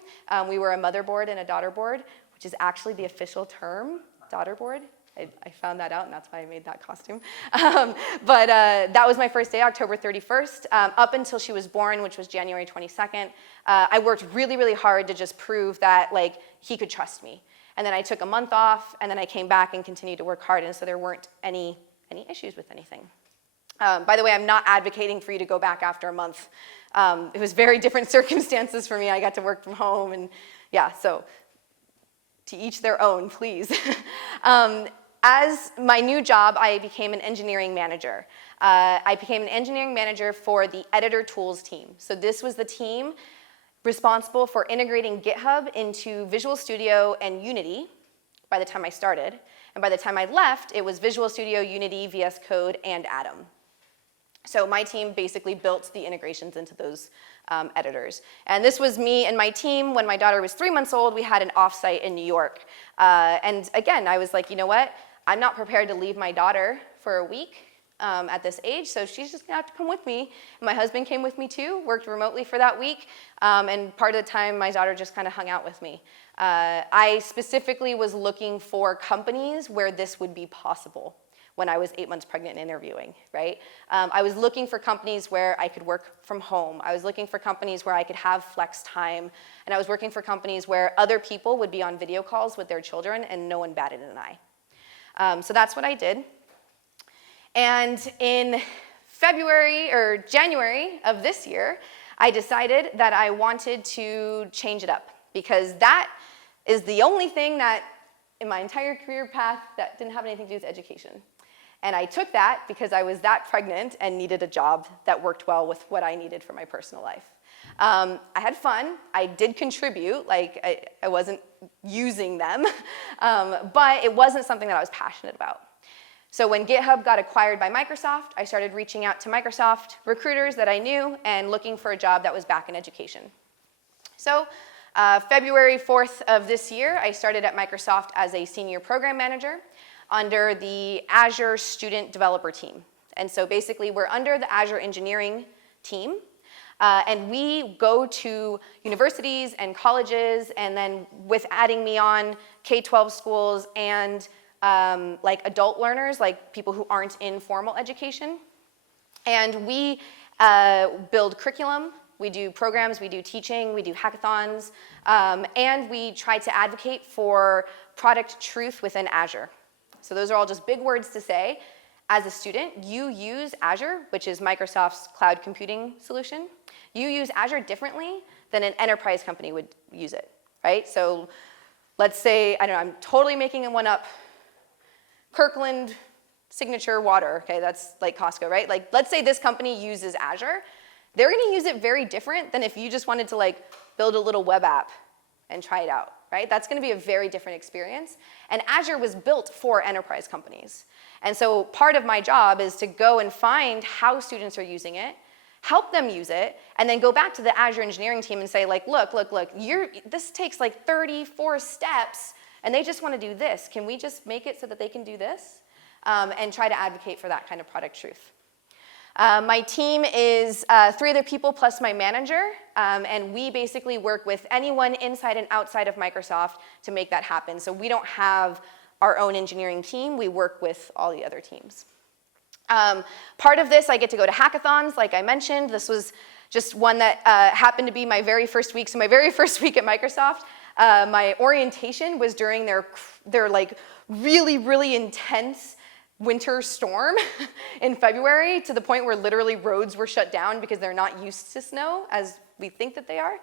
We were a mother board and a daughter board, which is actually the official term, daughter board. I found that out, and that's why I made that costume. But that was my first day, October 31st, up until she was born, which was January 22nd. I worked really, really hard to just prove that like he could trust me. And then I took a month off, and then I came back and continued to work hard, and so there weren't any issues with anything. By the way, I'm not advocating for you to go back after a month. It was very different circumstances for me. I got to work from home, and yeah, so to each their own, please. As my new job, I became an engineering manager. I became an engineering manager for the editor tools team. So this was the team responsible for integrating GitHub into Visual Studio and Unity by the time I started. And by the time I left, it was Visual Studio, Unity, VS Code, and Atom. So my team basically built the integrations into those editors. And this was me and my team. When my daughter was 3 months old, we had an offsite in New York. And again, I was like, you know what? I'm not prepared to leave my daughter for a week at this age, so she's just gonna have to come with me. And my husband came with me too, worked remotely for that week, and part of the time my daughter just kind of hung out with me. I specifically was looking for companies where this would be possible when I was 8 months pregnant and interviewing, right? I was looking for companies where I could work from home. I was looking for companies where I could have flex time, and I was working for companies where other people would be on video calls with their children and no one batted an eye. So that's what I did. And in February or January of this year, I decided that I wanted to change it up because that is the only thing that in my entire career path that didn't have anything to do with education. And I took that because I was that pregnant and needed a job that worked well with what I needed for my personal life. I had fun. I did contribute, like I wasn't using them, but it wasn't something that I was passionate about. So when GitHub got acquired by Microsoft, I started reaching out to Microsoft recruiters that I knew and looking for a job that was back in education. So February 4th of this year, I started at Microsoft as a senior program manager under the Azure student developer team. And so basically, we're under the Azure engineering team. And we go to universities and colleges, and then with adding me on K-12 schools and like adult learners, like people who aren't in formal education. And we build curriculum, we do programs, we do teaching, we do hackathons, and we try to advocate for product truth within Azure. So those are all just big words to say. As a student, you use Azure, which is Microsoft's cloud computing solution. You use Azure differently than an enterprise company would use it, right? So let's say, I don't know, I'm totally making one up, Kirkland Signature Water, okay, that's like Costco, right? Like, let's say this company uses Azure. They're gonna use it very different than if you just wanted to like build a little web app and try it out, right? That's gonna be a very different experience. And Azure was built for enterprise companies. And so part of my job is to go and find how students are using it, help them use it, and then go back to the Azure engineering team and say like, look, this takes like 34 steps and they just want to do this. Can we just make it so that they can do this? And try to advocate for that kind of product truth. My team is 3 other people plus my manager, and we basically work with anyone inside and outside of Microsoft to make that happen. So we don't have our own engineering team, we work with all the other teams. Part of this, I get to go to hackathons, like I mentioned. This was just one that happened to be my very first week. So my very first week at Microsoft, my orientation was during their like really, really intense winter storm in February, to the point where literally roads were shut down because they're not used to snow as we think that they are.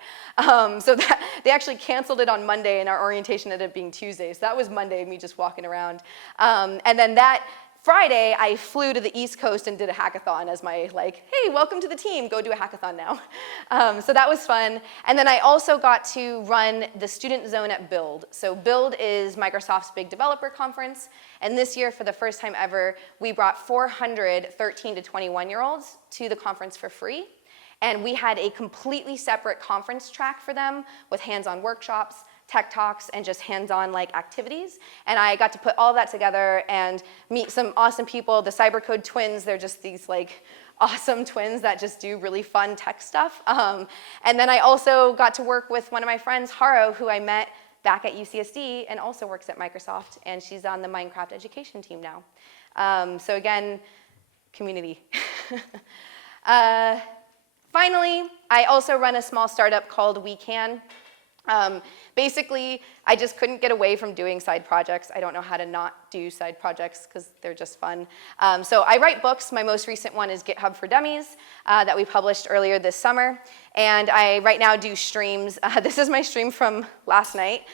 So they actually canceled it on Monday, and our orientation ended up being Tuesday. So that was Monday, me just walking around. And then that Friday, I flew to the East Coast and did a hackathon as my like, hey, welcome to the team, go do a hackathon now. So that was fun. And then I also got to run the student zone at Build. So Build is Microsoft's big developer conference. And this year, for the first time ever, we brought 400 13 to 21-year-olds to the conference for free. And we had a completely separate conference track for them with hands-on workshops, tech talks, and just hands-on like activities. And I got to put all that together and meet some awesome people. The Cybercode twins, they're just these like awesome twins that just do really fun tech stuff. And then I also got to work with one of my friends, Haro, who I met back at UCSD and also works at Microsoft, and she's on the Minecraft education team now. So again, community. Finally, I also run a small startup called We Can. Basically, I just couldn't get away from doing side projects. I don't know how to not do side projects because they're just fun. So I write books. My most recent one is GitHub for Dummies that we published earlier this summer. And I right now do streams. This is my stream from last night.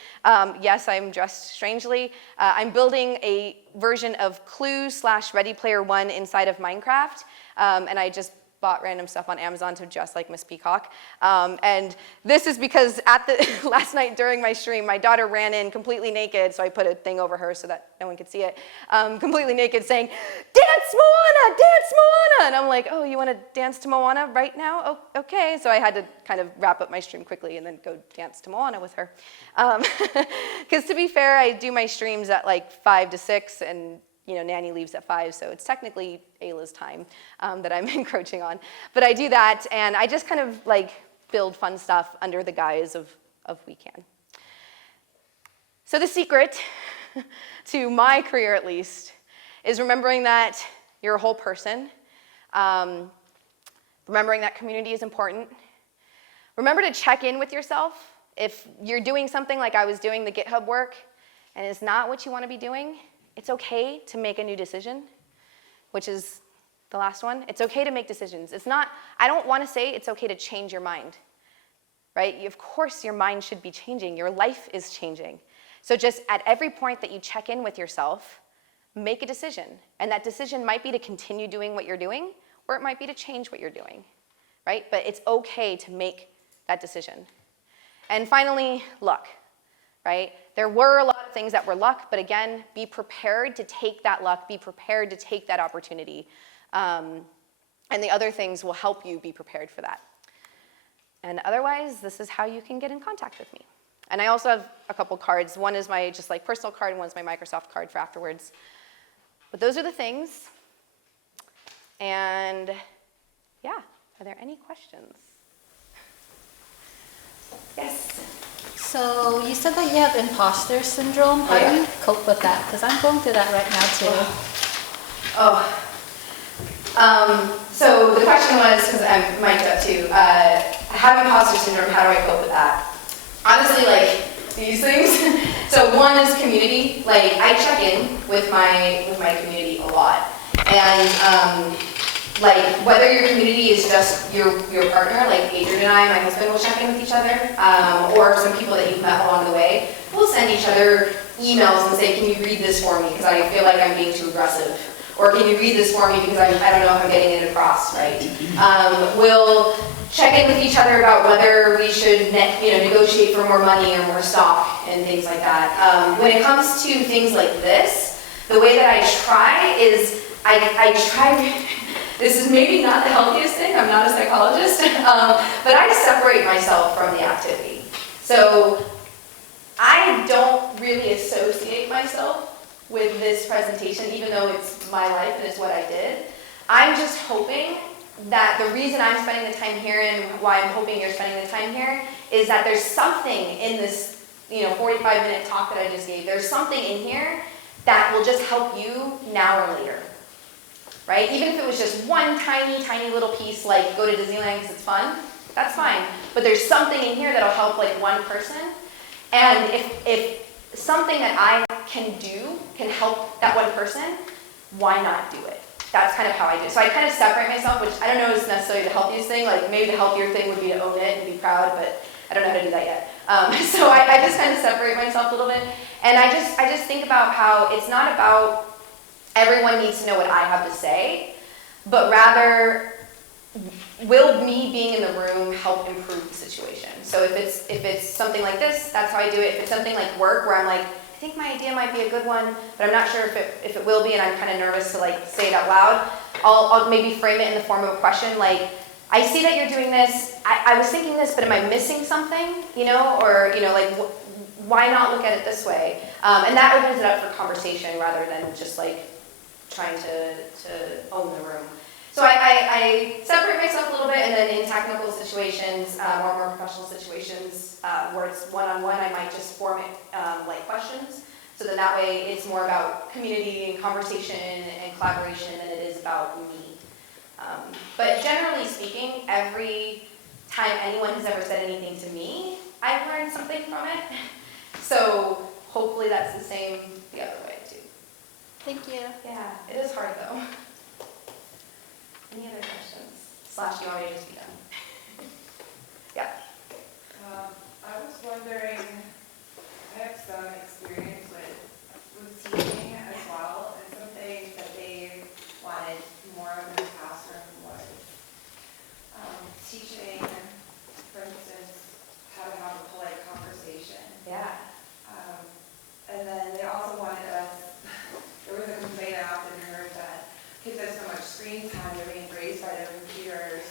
Yes, I'm dressed strangely. I'm building a version of Clue/Ready Player One inside of Minecraft. And I just bought random stuff on Amazon to dress like Miss Peacock. And this is because at the last night during my stream, my daughter ran in completely naked, so I put a thing over her so that no one could see it, completely naked, saying, "Dance Moana, dance Moana!" And I'm like, oh, you want to dance to Moana right now? Oh, okay. So I had to kind of wrap up my stream quickly and then go dance to Moana with her. Because to be fair, I do my streams at like 5 to 6, and Nanny leaves at 5, so it's technically Ayla's time that I'm encroaching on. But I do that, and I just kind of like build fun stuff under the guise of We Can. So the secret to my career, at least, is remembering that you're a whole person, remembering that community is important. Remember to check in with yourself. If you're doing something like I was doing the GitHub work, and it's not what you want to be doing, it's okay to make a new decision, which is The last one, it's okay to make decisions. It's not, I don't want to say it's okay to change your mind, right? Of course your mind should be changing. Your life is changing. So just at every point that you check in with yourself, make a decision. And that decision might be to continue doing what you're doing, or it might be to change what you're doing, right? But it's okay to make that decision. And finally, luck, right? There were a lot of things that were luck, but again, be prepared to take that luck, be prepared to take that opportunity. And the other things will help you be prepared for that. And otherwise, this is how you can get in contact with me. And I also have a couple cards. One is my just like personal card, and one's my Microsoft card for afterwards. But those are the things. And yeah, are there any questions? Yes? So you said that you have imposter syndrome. How do you cope with that? Because I'm going through that right now too. So the question was, because I'm mic'd up too, I have imposter syndrome, how do I cope with that? Honestly, like, these things. So one is community. Like, I check in with my community a lot. And like, whether your community is just your partner, like Adrian and I, my husband, will check in with each other, or some people that you've met along the way, we'll send each other emails and say, can you read this for me, because I feel like I'm being too aggressive. Or can you read this for me, because I don't know if I'm getting it across, right? We'll check in with each other about whether we should negotiate for more money or more stock and things like that. When it comes to things like this, the way that I try is, I try, this is maybe not the healthiest thing, I'm not a psychologist, but I separate myself from the activity. So I don't really associate myself with this presentation, even though it's my life and it's what I did. I'm just hoping that the reason I'm spending the time here and why I'm hoping you're spending the time here is that there's something in this 45-minute talk that I just gave. There's something in here that will just help you now or later, right? Even if it was just one tiny, tiny little piece, like go to Disneyland because it's fun, that's fine. But there's something in here that'll help like one person. And if something that I can do can help that one person, why not do it? That's kind of how I do it. So I kind of separate myself, which I don't know is necessarily the healthiest thing. Like maybe the healthier thing would be to own it and be proud, but I don't know how to do that yet. So I just kind of separate myself a little bit. And I just think about how it's not about everyone needs to know what I have to say, but rather will me being in the room help improve the situation? So if it's something like this, that's how I do it. If it's something like work where I'm like, I think my idea might be a good one, but I'm not sure if it will be, and I'm kind of nervous to like say it out loud, I'll maybe frame it in the form of a question like, I see that you're doing this, I was thinking this, but am I missing something? Like why not look at it this way? And that opens it up for conversation rather than just like trying to own the room. So I separate myself a little bit, and then in technical situations or more professional situations where it's one-on-one, I might just form it like questions. So that way it's more about community and conversation and collaboration than it is about me. But generally speaking, every time anyone has ever said anything to me, I've learned something from it. So hopefully that's the same the other way too. Thank you. Yeah, it is hard though. Any other questions? / you want me to just be done? Yeah. I was wondering, I have some experience with teaching as well, and something that they wanted more of in the classroom was teaching, for instance, how to have a polite conversation. Yeah. And then they also wanted us, there was a complaint I often heard that kids have so much screen time, they're being raised by their computers.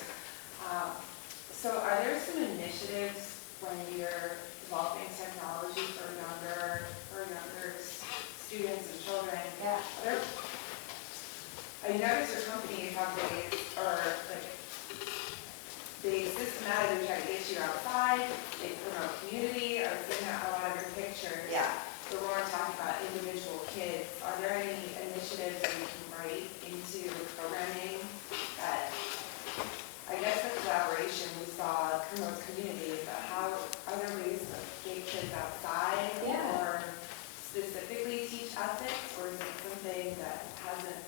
So are there some initiatives when you're developing technology for younger students and children? Yeah. I noticed your companies have ways, or like, they systematically try to get you outside, they promote community. I've seen that a lot of your pictures. Yeah. But when we're talking about individual kids, are there any initiatives that you can write into programming that, I guess the collaboration we saw promotes community, but how are there ways to get kids outside or specifically teach ethics, or is it something that hasn't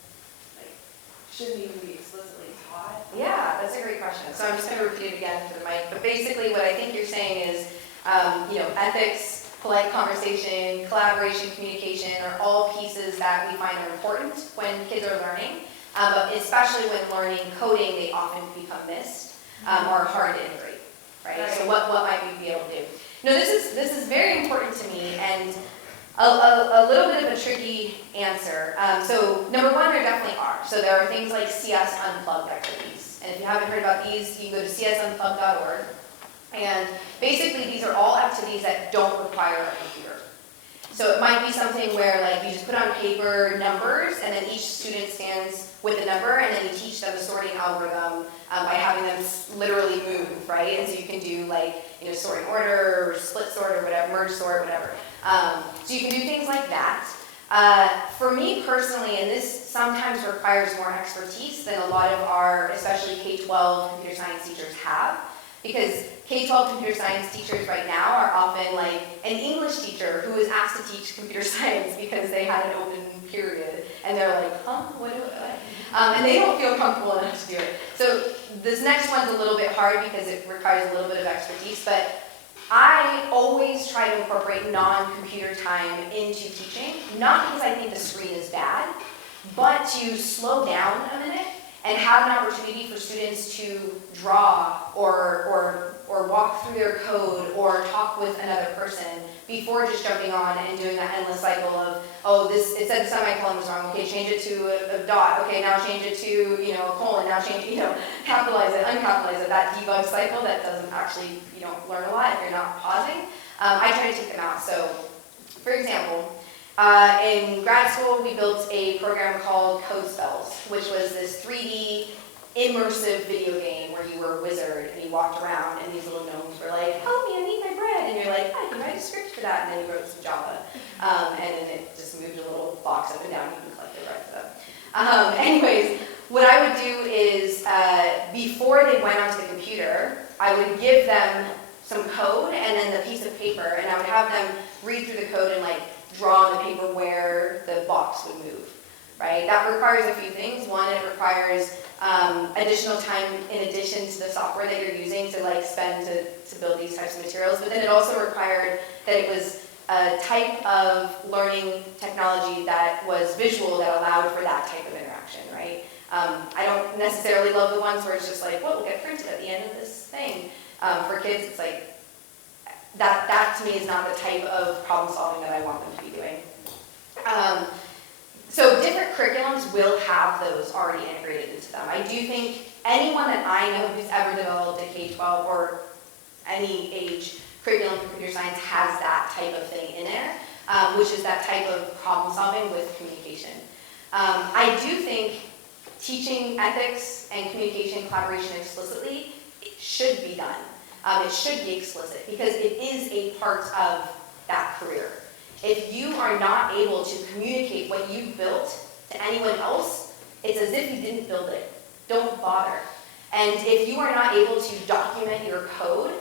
shouldn't even be explicitly taught? Yeah, that's a great question. So I'm just going to repeat it again for the mic. But basically what I think you're saying is, ethics, polite conversation, collaboration, communication are all pieces that we find are important when kids are learning. But especially when learning coding, they often become missed or hard to integrate, right? So what might we be able to do? No, this is very important to me, and a little bit of a tricky answer. So number one, there definitely are. So there are things like CS Unplugged activities. And if you haven't heard about these, you can go to csunplugged.org. And basically, these are all activities that don't require a computer. So it might be something where like you just put on paper numbers, and then each student stands with a number, and then you teach them the sorting algorithm by having them literally move, right? And so you can do like sort in order, or split sort, or whatever, merge sort, whatever. So you can do things like that. For me personally, and this sometimes requires more expertise than a lot of our, especially K-12 computer science teachers have, because K-12 computer science teachers right now are often like an English teacher who is asked to teach computer science because they had an open period, and they're like, what do I? And they don't feel comfortable enough to do it. So this next one's a little bit hard because it requires a little bit of expertise, but I always try to incorporate non-computer time into teaching, not because I think the screen is bad, but to slow down a minute and have an opportunity for students to draw or walk through their code or talk with another person before just jumping on and doing that endless cycle of, it said the semicolon was wrong, okay, change it to a dot, okay, now change it to, a colon, now change, capitalize it, uncapitalize it, that debug cycle that doesn't actually, you don't learn a lot if you're not pausing. I try to take them out. So, for example, in grad school, we built a program called Code Spells, which was this 3D immersive video game where you were a wizard and you walked around and these little gnomes were like, help me, I need my bread. And you're like, I can write a script for that. And then you wrote some Java. And then it just moved a little box up and down. You can collect the rest of it. Anyways, what I would do is before they went onto the computer, I would give them some code and then the piece of paper, and I would have them read through the code and like draw on the paper where the box would move, right? That requires a few things. One, it requires additional time in addition to the software that you're using to like spend to build these types of materials, but then it also required that it was a type of learning technology that was visual that allowed for that type of interaction, right? I don't necessarily love the ones where it's just like, well, we'll get printed at the end of this thing. For kids, it's like, that to me is not the type of problem solving that I want them to be doing. So different curriculums will have those already integrated into them. I do think anyone that I know who's ever developed a K-12 or any age curriculum for computer science has that type of thing in there, which is that type of problem solving with communication. I do think teaching ethics and communication collaboration explicitly, it should be done. It should be explicit because it is a part of that career. If you are not able to communicate what you built to anyone else, it's as if you didn't build it. Don't bother. And if you are not able to document your code,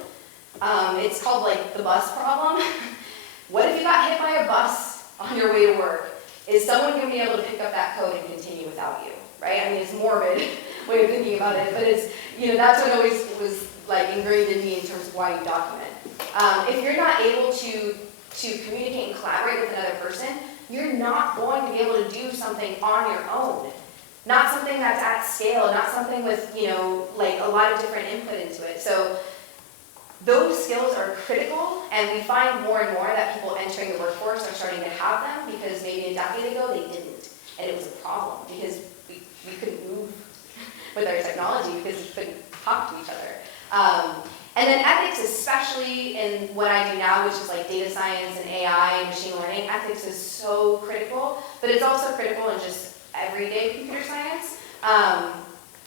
it's called like the bus problem. What if you got hit by a bus on your way to work? Is someone going to be able to pick up that code and continue without you? Right? I mean, it's a morbid way of thinking about it, but it's, that's what always was like ingrained in me in terms of why you document. If you're not able to communicate and collaborate with another person, you're not going to be able to do something on your own. Not something that's at scale, not something with, like a lot of different input into it. So those skills are critical, and we find more and more that people entering the workforce are starting to have them because maybe a decade ago they didn't. And it was a problem because we couldn't move with our technology because we couldn't talk to each other. And then ethics, especially in what I do now, which is like data science and AI and machine learning, ethics is so critical, but it's also critical in just everyday computer science.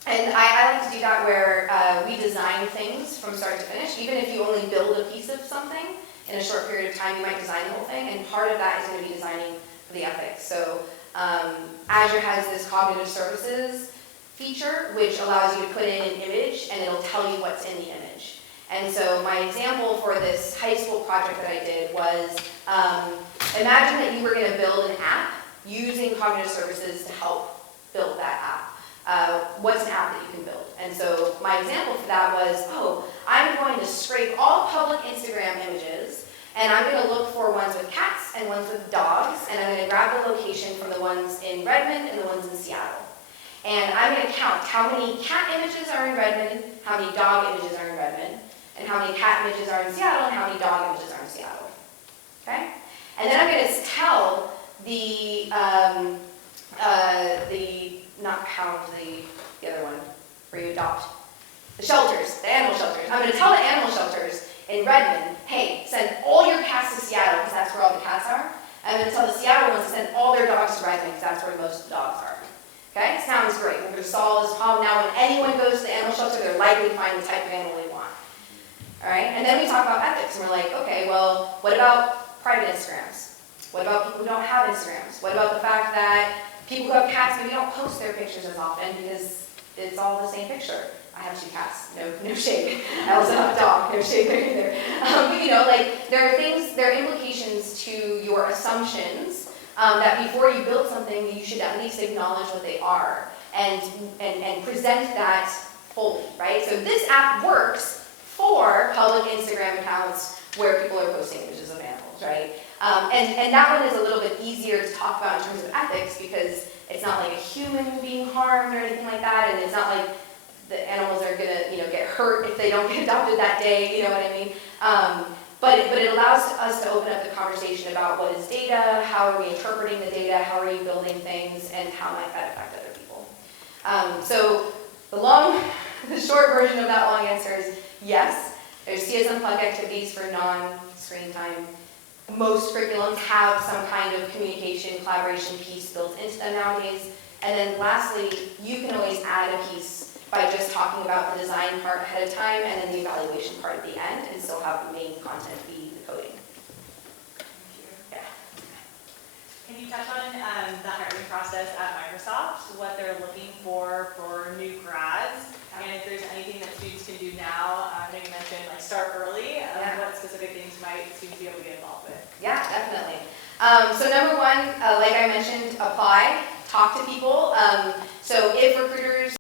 And I like to do that where we design things from start to finish. Even if you only build a piece of something in a short period of time, you might design the whole thing, and part of that is going to be designing for the ethics. So Azure has this cognitive services feature, which allows you to put in an image, and it'll tell you what's in the image. And so my example for this high school project that I did was, imagine that you were going to build an app using cognitive services to help build that app. what's an app that you can build? And so my example for that was, I'm going to scrape all public Instagram images, and I'm going to look for ones with cats and ones with dogs, and I'm going to grab the location from the ones in Redmond and the ones in Seattle. And I'm going to count how many cat images are in Redmond, how many dog images are in Redmond, and how many cat images are in Seattle, and how many dog images are in Seattle. Okay? And then I'm going to tell the not pound, the other one, where you adopt. The shelters, the animal shelters. I'm going to tell the animal shelters in Redmond, hey, send all your cats to Seattle, because that's where all the cats are. I'm going to tell the Seattle ones to send all their dogs to Redmond, because that's where most of the dogs are. Okay? Sounds great. We're going to solve this problem. Now, when anyone goes to the animal shelter, they're likely to find the type of animal they want. All right? And then we talk about ethics, and we're like, okay, well, what about private Instagrams? What about people who don't have Instagrams? What about the fact that people who have cats maybe don't post their pictures as often because it's all the same picture? I have 2 cats, no shade. I also have a dog, no shade there either. But there are things, there are implications to your assumptions that before you build something, you should at least acknowledge what they are and present that fully, right? So this app works for public Instagram accounts where people are posting images of animals, right? And that one is a little bit easier to talk about in terms of ethics because it's not like a human being harmed or anything like that, and it's not like the animals are gonna, get hurt if they don't get adopted that day, you know what I mean? But it allows us to open up the conversation about what is data, how are we interpreting the data, how are you building things, and how might that affect other people. So the short version of that long answer is yes, there's CS Unplugged activities for non-screen time. Most curriculums have some kind of communication, collaboration piece built into them nowadays. And then lastly, you can always add a piece by just talking about the design part ahead of time and then the evaluation part at the end and still have the main content be the coding. Thank you. Yeah. Can you touch on the hiring process at Microsoft, what they're looking for new grads, and if there's anything that students can do now? I know you mentioned start early. What specific things might students be able to get involved with? Yeah, definitely. So number one, like I mentioned, apply, talk to people. So if recruiters,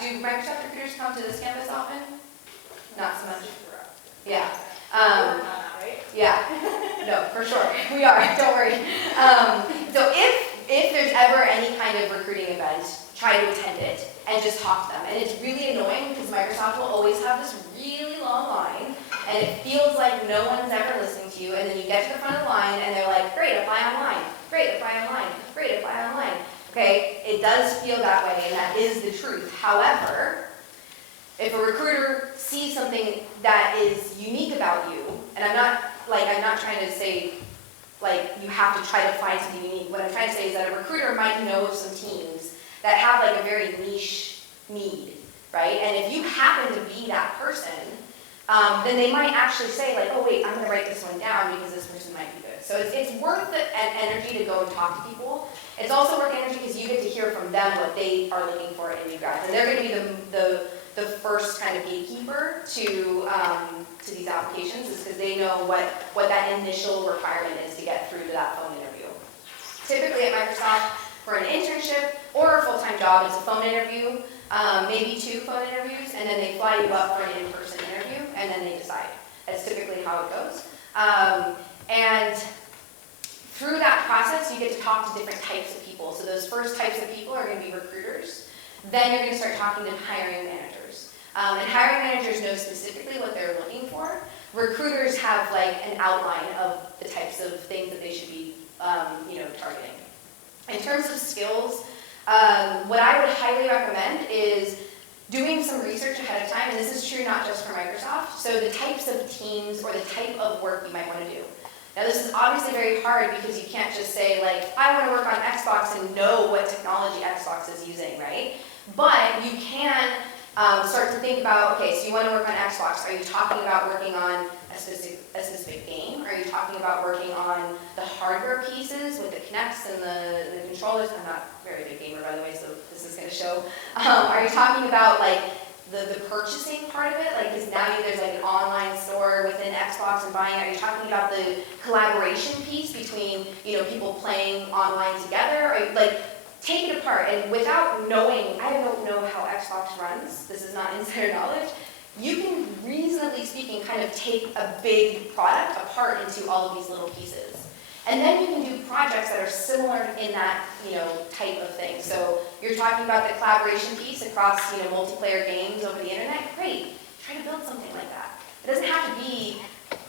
do Microsoft recruiters come to this campus often? Not so much. Yeah. Right? Yeah. No, for sure. We are. Don't worry. So if there's ever any kind of recruiting event, try to attend it and just talk to them. And it's really annoying because Microsoft will always have this really long line, and it feels like no one's ever listening to you. And then you get to the front of the line, and they're like, "Great, apply online. Great, apply online. Great, apply online." Okay, it does feel that way, and that is the truth. However, if a recruiter sees something that is unique about you, and I'm not trying to say you have to try to find something unique. What I'm trying to say is that a recruiter might know of some teams that have a very niche need, right? And if you happen to be that person, then they might actually say oh wait, I'm going to write this one down because this person might be good. So it's worth the energy to go and talk to people. It's also worth energy because you get to hear from them what they are looking for in new grads, and they're going to be the first kind of gatekeeper to these applications, is because they know what that initial requirement is to get through to that phone interview. Typically at Microsoft, for an internship or a full-time job, it's a phone interview, maybe 2 phone interviews, and then they fly you up for an in-person interview, and then they decide. That's typically how it goes. And through that process, you get to talk to different types of people. So those first types of people are going to be recruiters. Then you're going to start talking to hiring managers. And hiring managers know specifically what they're looking for. Recruiters have an outline of the types of things that they should be targeting. In terms of skills, what I would highly recommend is doing some research ahead of time, and this is true not just for Microsoft, so the types of teams or the type of work you might want to do. Now this is obviously very hard because you can't just say I want to work on Xbox and know what technology Xbox is using, right? But you can start to think about, okay, so you want to work on Xbox. Are you talking about working on a specific game? Are you talking about working on the hardware pieces with the Kinects and the controllers? I'm not a very big gamer, by the way, so this is going to show. Are you talking about the purchasing part of it? Because now there's an online store within Xbox and buying it. Are you talking about the collaboration piece between people playing online together? Or take it apart, and without knowing, I don't know how Xbox runs, this is not insider knowledge, you can, reasonably speaking, kind of take a big product apart into all of these little pieces. And then you can do projects that are similar in that, type of thing. So you're talking about the collaboration piece across, multiplayer games over the internet, great. Try to build something like that. It doesn't have to be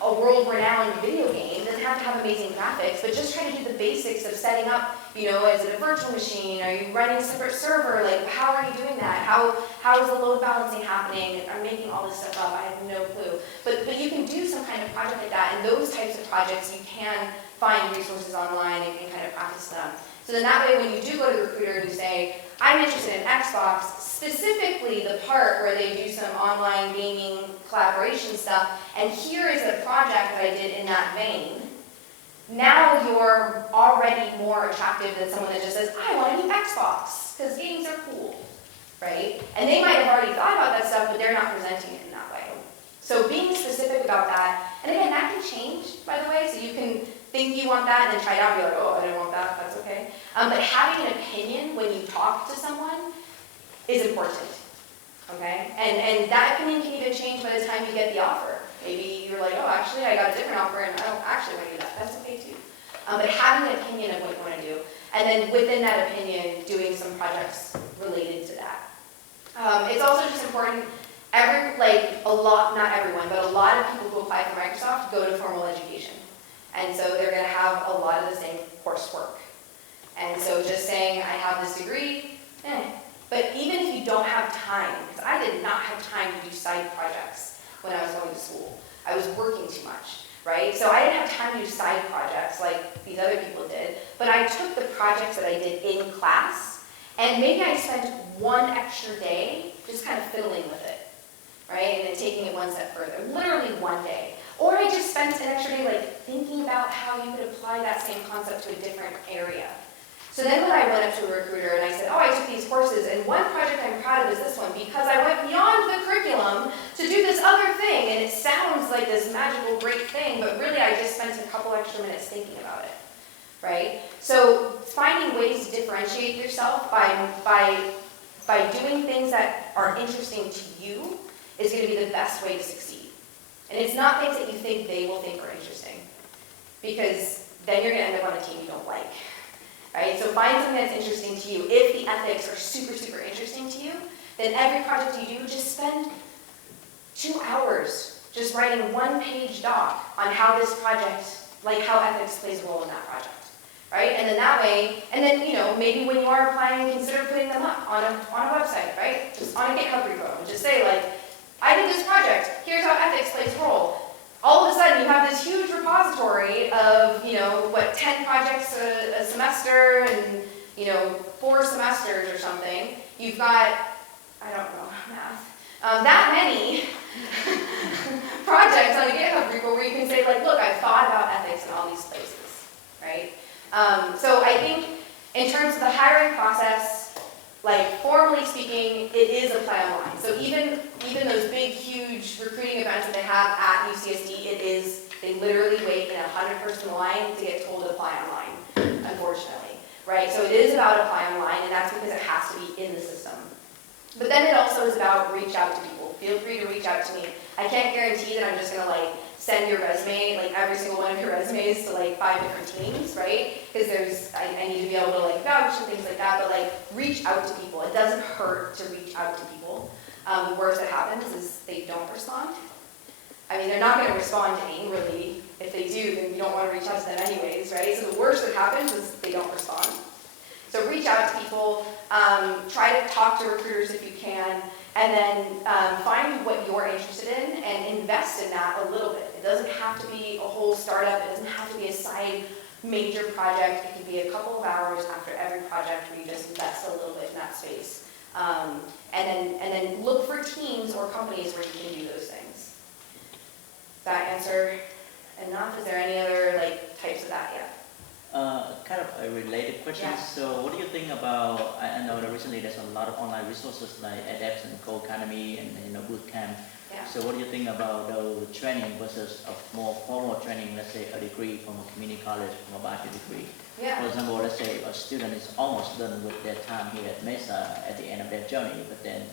a world-renowned video game, it doesn't have to have amazing graphics, but just try to do the basics of setting up, is it a virtual machine? Are you running a separate server? Like, how are you doing that? How is the load balancing happening? I'm making all this stuff up, I have no clue. But you can do some kind of project like that, and those types of projects you can find resources online and kind of practice them. So then that way when you do go to the recruiter and you say, I'm interested in Xbox, specifically the part where they do some online gaming collaboration stuff, and here is a project that I did in that vein, now you're already more attractive than someone that just says, I want to do Xbox, because games are cool, right? And they might have already thought about that stuff, but they're not presenting it in that way. So being specific about that, and again, that can change, by the way, so you can think you want that and then try it out and be like, oh, I didn't want that, that's okay. But having an opinion when you talk to someone is important, okay? And that opinion can even change by the time you get the offer. Maybe you're like, oh, actually, I got a different offer and I don't actually want to do that. That's okay too. But having an opinion of what you want to do, and then within that opinion, doing some projects related to that. It's also just important, not everyone, but a lot of people who apply for Microsoft go to formal education. And so they're going to have a lot of the same coursework. And so just saying, I have this degree, But even if you don't have time, because I did not have time to do side projects when I was going to school. I was working too much, right? So I didn't have time to do side projects like these other people did, but I took the projects that I did in class, and maybe I spent one extra day just kind of fiddling with it, right? And then taking it one step further, literally one day. Or I just spent an extra day thinking about how you could apply that same concept to a different area. So then when I went up to a recruiter and I said, oh, I took these courses, and one project I'm proud of is this one because I went beyond the curriculum to do this other thing, and it sounds like this magical great thing, but really I just spent a couple extra minutes thinking about it, right? So finding ways to differentiate yourself by doing things that are interesting to you is going to be the best way to succeed. And it's not things that you think they will think are interesting, because then you're going to end up on a team you don't like. Right? So find something that's interesting to you. If the ethics are super, super interesting to you, then every project you do, just spend 2 hours just writing 1-page doc on how this project, how ethics plays a role in that project. Right? And then that way, and then, maybe when you are applying, consider putting them up on a website, right? Just on a GitHub repo. And just say, I did this project, here's how ethics plays a role. All of a sudden, you have this huge repository of, 10 projects a semester and, 4 semesters or something. You've got, I don't know, math, that many projects on a GitHub repo where you can say, look, I've thought about ethics in all these places, right? So I think in terms of the hiring process, formally speaking, it is apply online. So even those big, huge recruiting events that they have at UCSD, they literally wait in a 100-person line to get told to apply online, unfortunately, right? So it is about apply online, and that's because it has to be in the system. But then it also is about reach out to people. Feel free to reach out to me. I can't guarantee that I'm just going to send your resume, every single one of your resumes to 5 different teams, right? Because I need to be able to vouch and things like that, but reach out to people. It doesn't hurt to reach out to people. The worst that happens is they don't respond. I mean, they're not going to respond angrily. If they do, then you don't want to reach out to them anyways, right? So the worst that happens is they don't respond. So reach out to people, try to talk to recruiters if you can, and then find what you're interested in and invest in that a little bit. It doesn't have to be a whole startup. It doesn't have to be a side major project. It can be a couple of hours after every project where you just invest a little bit in that space. And then look for teams or companies where you can do those things. Does that answer enough? Is there any other types of that yet? Kind of a related question. Yeah. So what do you think about, I know that recently there's a lot of online resources like edX and Code Academy and Bootcamp. Yeah. So what do you think about the training versus a more formal training, let's say a degree from a community college, from a bachelor degree? Yeah. For example, let's say a student is almost done with their time here at Mesa at the end of their journey, but then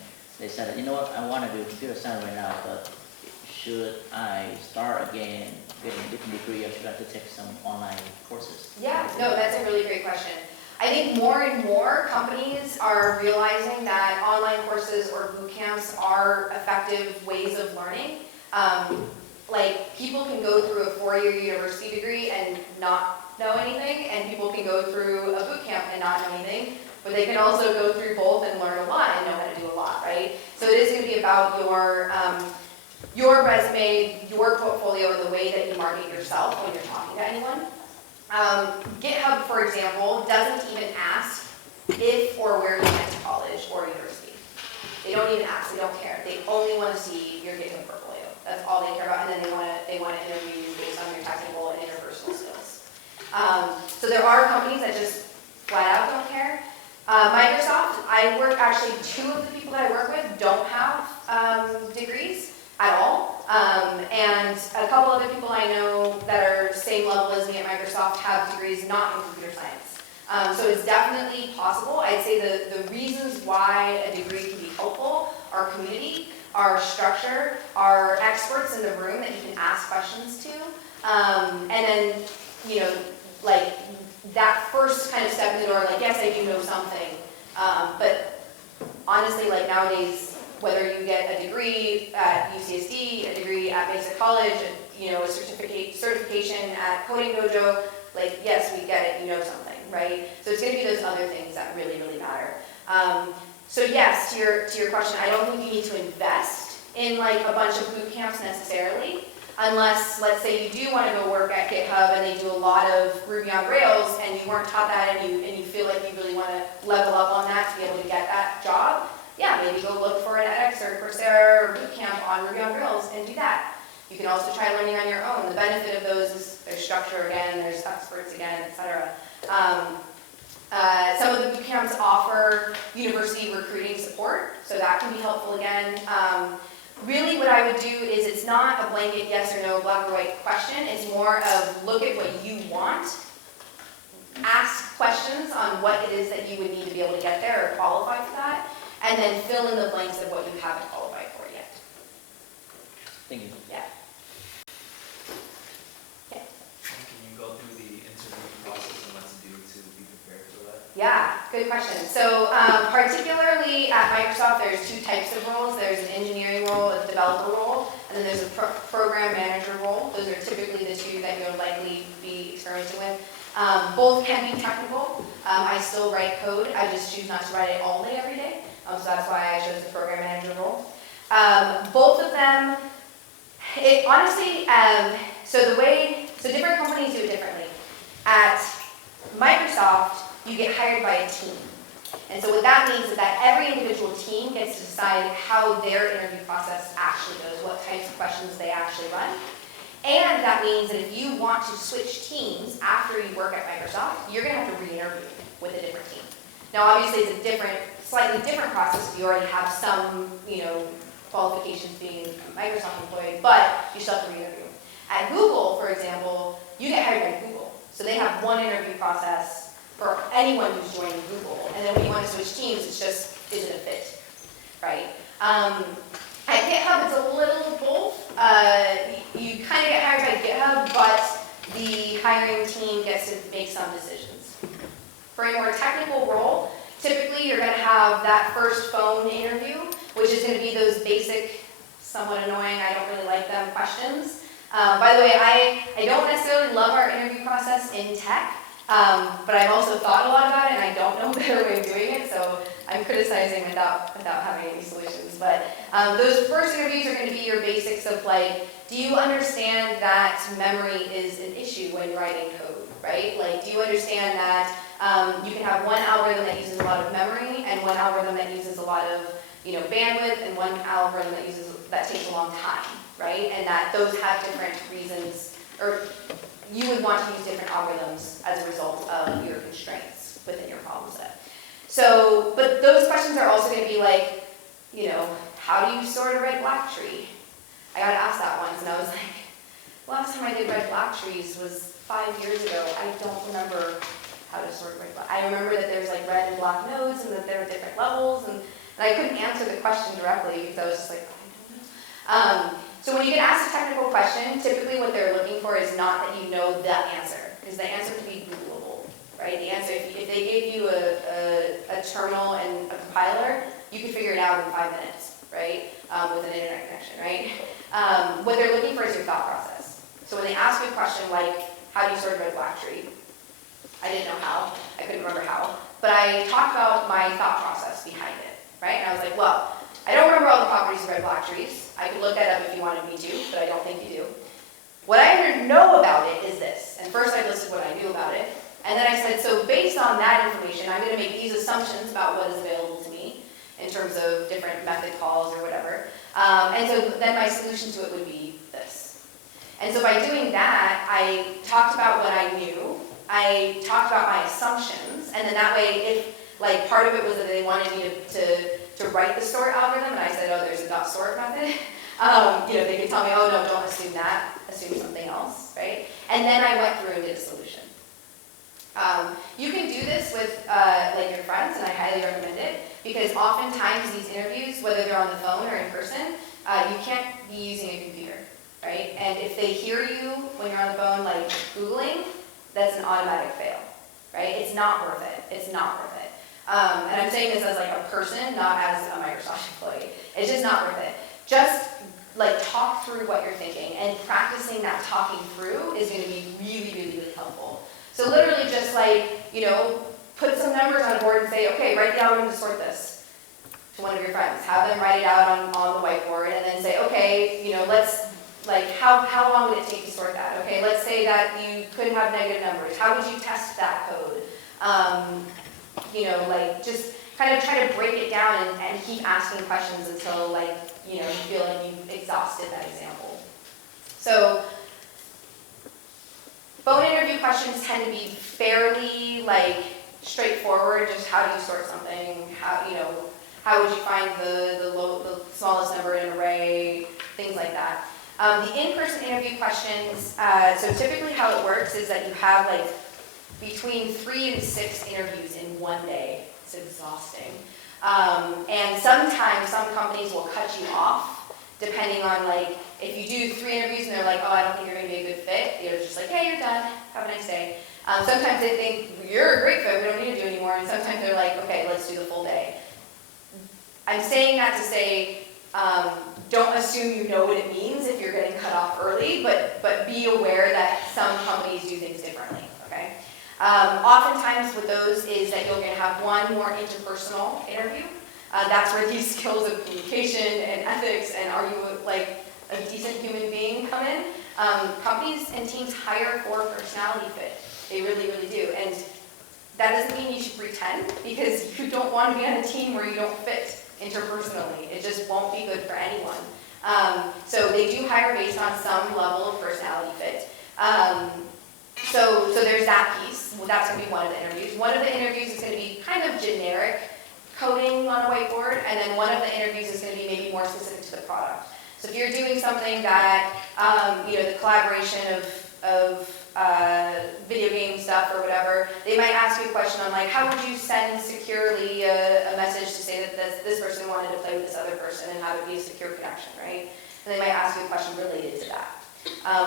they said, you know what, I want to do computer science right now, but should I start again getting a different degree, or should I have to take some online courses? Yeah, no, that's a really great question. I think more and more companies are realizing that online courses or boot camps are effective ways of learning. Like, people can go through a 4-year university degree and not know anything, and people can go through a boot camp and not know anything, but they can also go through both and learn a lot and know how to do a lot, right? So it is going to be about your resume, your portfolio, and the way that you market yourself when you're talking to anyone. GitHub, for example, doesn't even ask if or where you went to college or university. They don't even ask, they don't care. They only want to see your GitHub portfolio. That's all they care about, and then they want to interview you based on your technical and interpersonal skills. So there are companies that just flat out don't care. Microsoft, actually 2 of the people that I work with don't have degrees at all. And a couple other people I know that are same level as me at Microsoft have degrees not in computer science. So it's definitely possible. I'd say the reasons why a degree can be helpful are community, our structure, our experts in the room that you can ask questions to, and then, you know, like that first kind of step in the door, like, yes, I do know something, but honestly, like nowadays, whether you get a degree at UCSD, a degree at Mesa College, you know, a certification at Coding Dojo, like, yes, we get it, you know something, right? So it's going to be those other things that really, really matter. So yes, to your question, I don't think you need to invest in like a bunch of boot camps necessarily, unless, let's say, you do want to go work at GitHub and they do a lot of Ruby on Rails, and you weren't taught that, and you feel like you really want to level up on that to be able to get that job. Yeah, maybe go look for an edX or Coursera or bootcamp on Ruby on Rails and do that. You can also try learning on your own. The benefit of those is there's structure again, there's experts again, etc. Some of the bootcamps offer university recruiting support, so that can be helpful again. Really what I would do is, it's not a blanket yes or no, black or white question. It's more of look at what you want, ask questions on what it is that you would need to be able to get there or qualify for that, and then fill in the blanks of what you haven't qualified for yet. Thank you. Yeah. Okay. Can you go through the interview process and what to do to be prepared for that? Yeah, good question. So particularly at Microsoft, there's 2 types of roles. There's an engineering role, a developer role, and then there's a program manager role. Those are typically the 2 that you'll likely be experimenting with. Both can be technical. I still write code. I just choose not to write it all day, every day. So that's why I chose the program manager role. Both of them, honestly, so different companies do it differently. At Microsoft, you get hired by a team. And so what that means is that every individual team gets to decide how their interview process actually goes, what types of questions they actually run. And that means that if you want to switch teams after you work at Microsoft, you're going to have to re-interview with a different team. Now, obviously, it's a slightly different process if you already have some, you know, qualifications being a Microsoft employee, but you still have to re-interview. At Google, for example, you get hired by Google. So they have one interview process for anyone who's joining Google. And then when you want to switch teams, it's just, is it a fit, right? At GitHub, it's a little both. You kind of get hired by GitHub, but the hiring team gets to make some decisions. For a more technical role, typically you're going to have that first phone interview, which is going to be those basic, somewhat annoying, I don't really like them questions. By the way, I don't necessarily love our interview process in tech, but I've also thought a lot about it, and I don't know a better way of doing it, so I'm criticizing without having any solutions. But those first interviews are going to be your basics of like, do you understand that memory is an issue when writing code, right? Like, do you understand that you can have one algorithm that uses a lot of memory and one algorithm that uses a lot of, you know, bandwidth, and one algorithm that takes a long time, right? And that those have different reasons, or you would want to use different algorithms as a result of your constraints within your problem set. So, but those questions are also going to be like, you know, how do you sort a red-black tree? got asked that once, and I was like, last time I did red-black trees was 5 years ago. I don't remember how to sort red-black. I remember that there's like red and black nodes, and that there are different levels, and I couldn't answer the question directly because I was just like, I don't know. So when you get asked a technical question, typically what they're looking for is not that you know the answer, because the answer can be Googleable, right? The answer, if they gave you a terminal and a compiler, you could figure it out in 5 minutes, right? With an internet connection, right? What they're looking for is your thought process. So when they ask you a question like, how do you sort a red-black tree? I didn't know how, I couldn't remember how, but I talked about my thought process behind it, right? And I was like, well, I don't remember all the properties of red-black trees. I could look that up if you wanted me to, but I don't think you do. What I know about it is this, and first I listed what I knew about it, and then I said, so based on that information, I'm going to make these assumptions about what is available to me in terms of different method calls or whatever, and so then my solution to it would be this. And so by doing that, I talked about what I knew, I talked about my assumptions, and then that way, if like part of it was that they wanted me to write the sort algorithm, and I said, oh, there's a .sort method. They could tell me, oh no, don't assume that, assume something else, right? And then I went through and did a solution. You can do this with like your friends, and I highly recommend it, because oftentimes these interviews, whether they're on the phone or in person, you can't be using a computer, right? And if they hear you when you're on the phone, like Googling, that's an automatic fail, right? It's not worth it. It's not worth it. And I'm saying this as like a person, not as a Microsoft employee. It's just not worth it. Just like talk through what you're thinking, and practicing that talking through is going to be really, really, really helpful. So literally just like, put some numbers on a board and say, okay, write the algorithm to sort this to one of your friends. Have them write it out on the whiteboard, and then say, okay, let's, like, how long would it take to sort that? Okay, let's say that you could have negative numbers. How would you test that code? Like just kind of try to break it down and keep asking questions until like, you feel like you've exhausted that example. So phone interview questions tend to be fairly like straightforward. Just how do you sort something? How would you find the smallest number in an array? Things like that. The in-person interview questions, so typically how it works is that you have like between 3 and 6 interviews in one day. It's exhausting. And sometimes some companies will cut you off depending on like, if you do 3 interviews and they're like, oh, I don't think you're going to be a good fit, you're just like, hey, you're done, have a nice day. Sometimes they think, you're a great fit, we don't need to do anymore, and sometimes they're like, okay, let's do the full day. I'm saying that to say, don't assume you know what it means if you're getting cut off early, but be aware that some companies do things differently, okay? Oftentimes with those is that you're going to have one more interpersonal interview. That's where these skills of communication and ethics and are you like a decent human being come in. Companies and teams hire for personality fit. They really, really do. And that doesn't mean you should pretend, because you don't want to be on a team where you don't fit interpersonally. It just won't be good for anyone. So they do hire based on some level of personality fit. So there's that piece. Well, that's going to be one of the interviews. One of the interviews is going to be kind of generic coding on a whiteboard, and then one of the interviews is going to be maybe more specific to the product. So if you're doing something that, the collaboration of video game stuff or whatever, they might ask you a question on like, how would you send securely a message to say that this person wanted to play with this other person, and how would be a secure connection, right? And they might ask you a question related to that.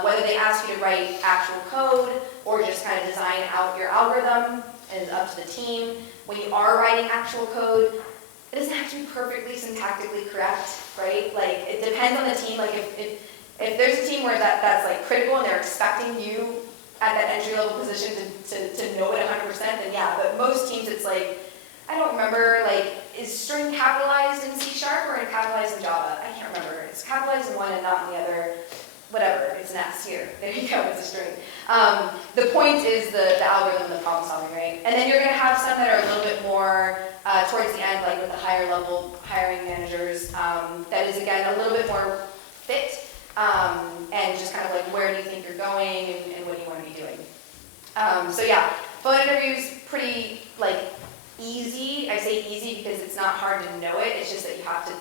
Whether they ask you to write actual code or just kind of design out your algorithm is up to the team. When you are writing actual code, it doesn't have to be perfectly syntactically correct, right? Like, it depends on the team. Like, if there's a team where that's like critical and they're expecting you at that entry-level position to know it 100%, then yeah. But most teams, it's like, I don't remember, like, is string capitalized in C# or capitalized in Java? I can't remember. It's capitalized in one and not in the other. Whatever, it's an S here. There you go, it's a string. The point is the algorithm, the problem solving, right? And then you're going to have some that are a little bit more towards the end, like with the higher level hiring managers. That is, again, a little bit more fit and just kind of like, where do you think you're going and what do you want to be doing? So yeah, phone interviews, pretty like easy. I say easy because it's not hard to know it. It's just that you have to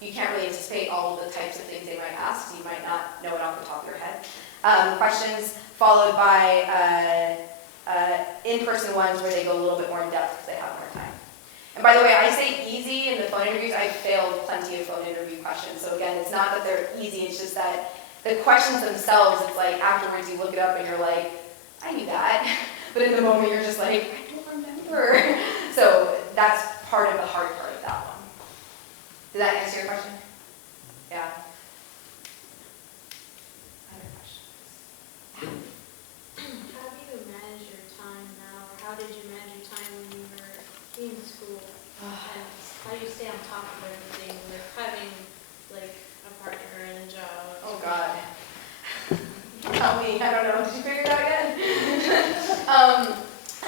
you can't really anticipate all of the types of things they might ask, so you might not know it off the top of your head. Questions followed by in-person ones where they go a little bit more in depth because they have more time. And by the way, I say easy in the phone interviews. I've failed plenty of phone interview questions. So again, it's not that they're easy, it's just that the questions themselves, it's like afterwards you look it up and you're like, I knew that. But in the moment you're just like, I don't remember. So that's part of the hard part of that one. Did that answer your question? Yeah. Other questions? How do you manage your time now, or how did you manage your time when you were in school? And how do you stay on top of everything with having like a partner and a job? Oh God. Tell me, I don't know. Did you figure it out yet?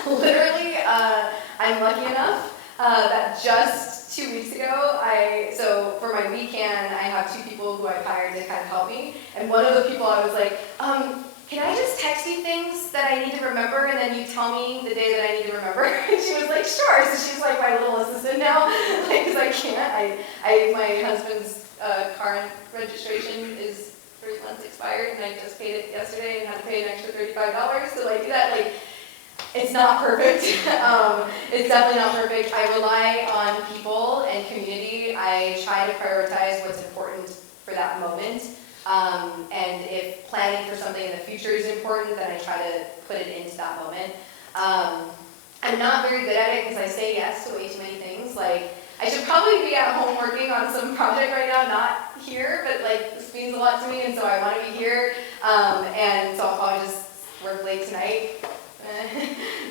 Literally, I'm lucky enough that just 2 weeks ago, so for my weekend, I have 2 people who I've hired to kind of help me. And one of the people I was like, can I just text you things that I need to remember and then you tell me the day that I need to remember? And she was like, sure. So she's like my little assistant now, because I can't. My husband's car registration is 3 months expired, and I just paid it yesterday and had to pay an extra $35 to like do that. Like, it's not perfect. It's definitely not perfect. I rely on people and community. I try to prioritize what's important for that moment. And if planning for something in the future is important, then I try to put it into that moment. I'm not very good at it because I say yes to way too many things. Like, I should probably be at home working on some project right now, not here, but like this means a lot to me, and so I want to be here. And so I'll probably just work late tonight.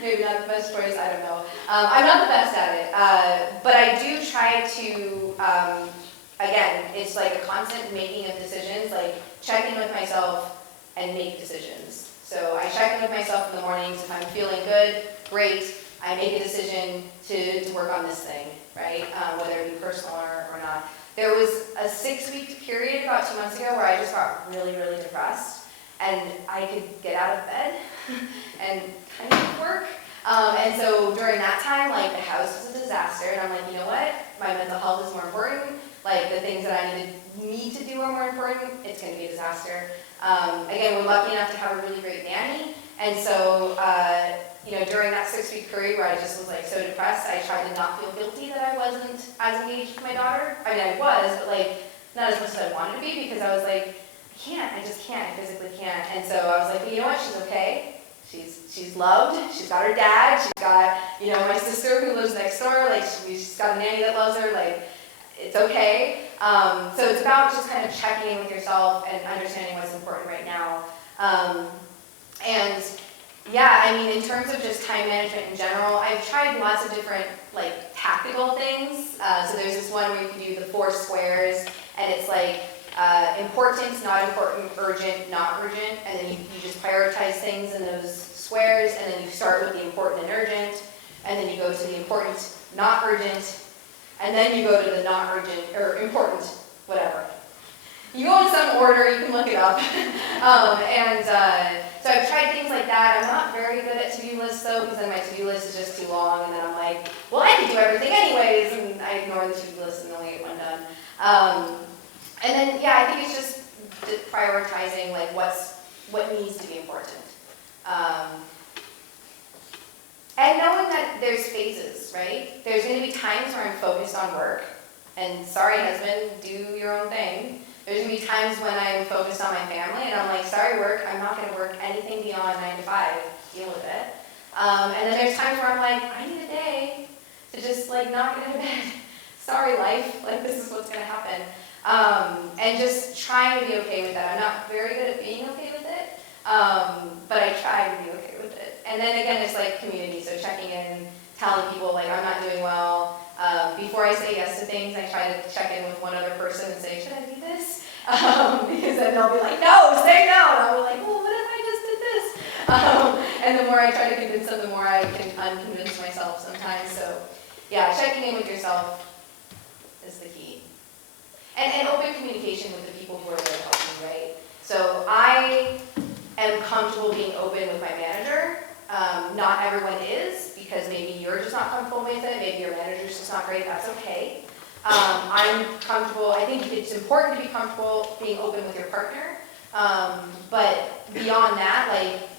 Maybe not the best choice, I don't know. I'm not the best at it, but I do try to, again, it's like a constant making of decisions, like check in with myself and make decisions. So I check in with myself in the mornings. If I'm feeling good, great. I make a decision to work on this thing, right? Whether it be personal or not. There was a 6-week period about 2 months ago where I just got really, really depressed, and I could get out of bed and kind of work. And so during that time, like the house was a disaster, and I'm like, you know what? My mental health is more important. Like the things that I need to do are more important. It's going to be a disaster. Again, we're lucky enough to have a really great nanny, and so during that 6-week period where I just was like so depressed, I tried to not feel guilty that I wasn't as engaged with my daughter. I mean, I was, but like not as much as I wanted to be, because I was like, I just can't, I physically can't. And so I was like, well, you know what? She's okay. She's loved. She's got her dad. She's got my sister who lives next door. Like she's got a nanny that loves her. Like, it's okay. So it's about just kind of checking in with yourself and understanding what's important right now. And yeah, I mean, in terms of just time management in general, I've tried lots of different like tactical things. So there's this one where you can do the 4 squares, and it's like important, not important, urgent, not urgent, and then you just prioritize things in those squares, and then you start with the important and urgent, and then you go to the important, not urgent, and then you go to the not urgent, or important, whatever. You go in some order, you can look it up. So I've tried things like that. I'm not very good at to-do lists though, because then my to-do list is just too long, and then I'm like, well, I could do everything anyways, and I ignore the to-do list and only get one done. And then, yeah, I think it's just prioritizing like what needs to be important. And knowing that there's phases, right? There's going to be times where I'm focused on work, and sorry husband, do your own thing. There's going to be times when I'm focused on my family, and I'm like, sorry work, I'm not going to work anything beyond 9 to 5, deal with it. And then there's times where I'm like, I need a day to just like not get out of bed. Sorry life, like this is what's going to happen. And just trying to be okay with that. I'm not very good at being okay with it, but I try to be okay with it. And then again, it's like community, so checking in, telling people like I'm not doing well. Before I say yes to things, I try to check in with one other person and say, should I do this? Because then they'll be like, no, say no. And I'll be like, well, what if I just did this? And the more I try to convince them, the more I can unconvince myself sometimes. So yeah, checking in with yourself is the key. And open communication with the people who are there to help you, right? So I am comfortable being open with my manager. Not everyone is, because maybe you're just not comfortable with it, maybe your manager's just not great, that's okay. I'm comfortable, I think it's important to be comfortable being open with your partner. But beyond that, like,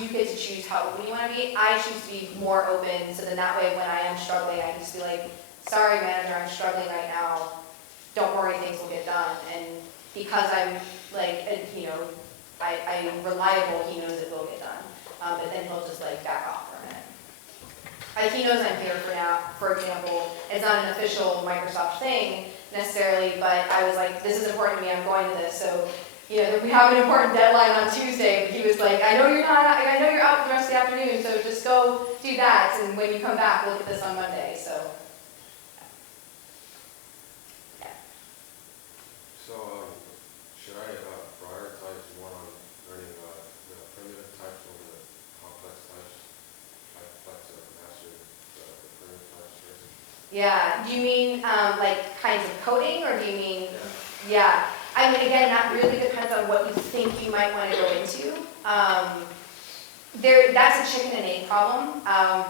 you get to choose how open you want to be. I choose to be more open, so then that way when I am struggling, I can just be like, sorry manager, I'm struggling right now. Don't worry, things will get done. And because I'm like, I'm reliable, he knows it will get done. But then he'll just like back off for a minute. Like he knows I'm here for now, for example. It's not an official Microsoft thing necessarily, but I was like, this is important to me, I'm going to this. So, we have an important deadline on Tuesday, but he was like, I know you're out for the rest of the afternoon, so just go do that, and when you come back, we'll get this on Monday, so. Yeah. So, should I prioritize more on learning the primitive types over the complex types? Like to master the primitive types first? Yeah, do you mean like kinds of coding, or do you mean, Yeah. yeah. I mean, again, that really depends on what you think you might want to go into. That's a chicken and egg problem.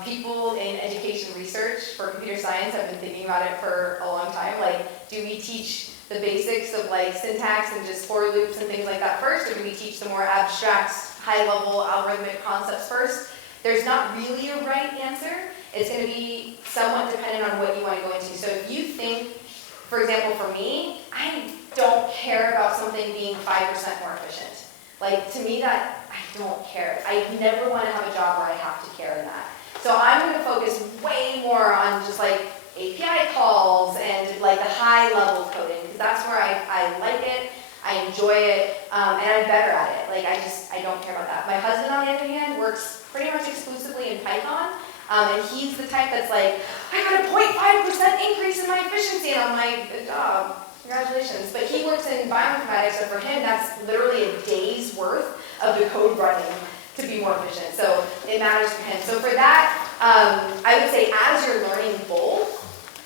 People in education research for computer science have been thinking about it for a long time. Like, do we teach the basics of like syntax and just for loops and things like that first, or do we teach the more abstract, high-level algorithmic concepts first? There's not really a right answer. It's going to be somewhat dependent on what you want to go into. So if you think, for example, for me, I don't care about something being 5% more efficient. Like, to me, that, I don't care. I never want to have a job where I have to care in that. So I'm going to focus way more on just like API calls and like the high level coding, because that's where I like it, I enjoy it, and I'm better at it. Like, I don't care about that. My husband, on the other hand, works pretty much exclusively in Python, and he's the type that's like, I got a 0.5% increase in my efficiency, and I'm like, good job. Congratulations. But he works in bioinformatics, so for him, that's literally a day's worth of the code running to be more efficient. So it matters to him. So for that, I would say as you're learning both,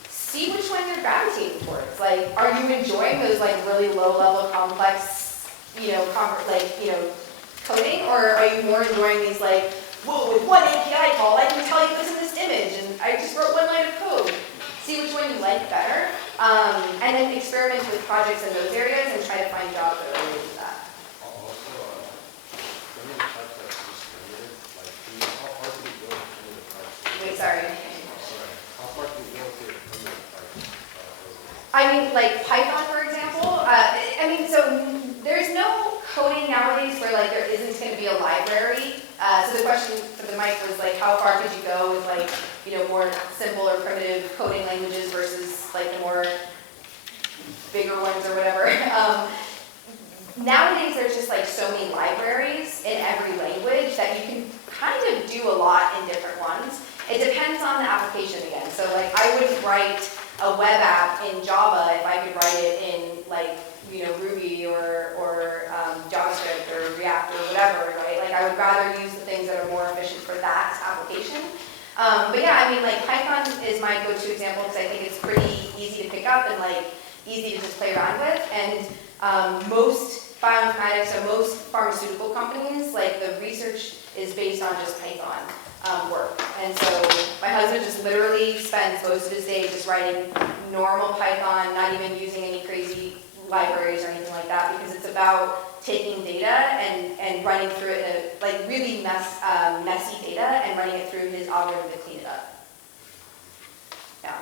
see which one you're gravitating towards. Like, are you enjoying those like really low-level, complex, coding, or are you more enjoying these like, whoa, with one API call, I can tell you this in this image, and I just wrote one line of code. See which one you like better, and then experiment with projects in those areas and try to find jobs that are related to that. Also, primitive types that discriminated, like, how far can you go with primitive types? Wait, sorry. Sorry. How far can you go with your primitive types? I mean, like Python, for example. So there's no coding nowadays where like there isn't going to be a library. So the question for the mic was like, how far could you go with like, more simple or primitive coding languages versus like the more bigger ones or whatever. Nowadays, there's just like so many libraries in every language that you can kind of do a lot in different ones. It depends on the application again. So like I wouldn't write a web app in Java if I could write it in like, Ruby or JavaScript or React or whatever, right? Like I would rather use the things that are more efficient for that application. But yeah, I mean, like Python is my go-to example because I think it's pretty easy to pick up and like easy to just play around with. And most bioinformatics or most pharmaceutical companies, like the research is based on just Python work. And so my husband just literally spends most of his day just writing normal Python, not even using any crazy libraries or anything like that, because it's about taking data and running through it in a like really messy data and running it through his algorithm to clean it up. Yeah.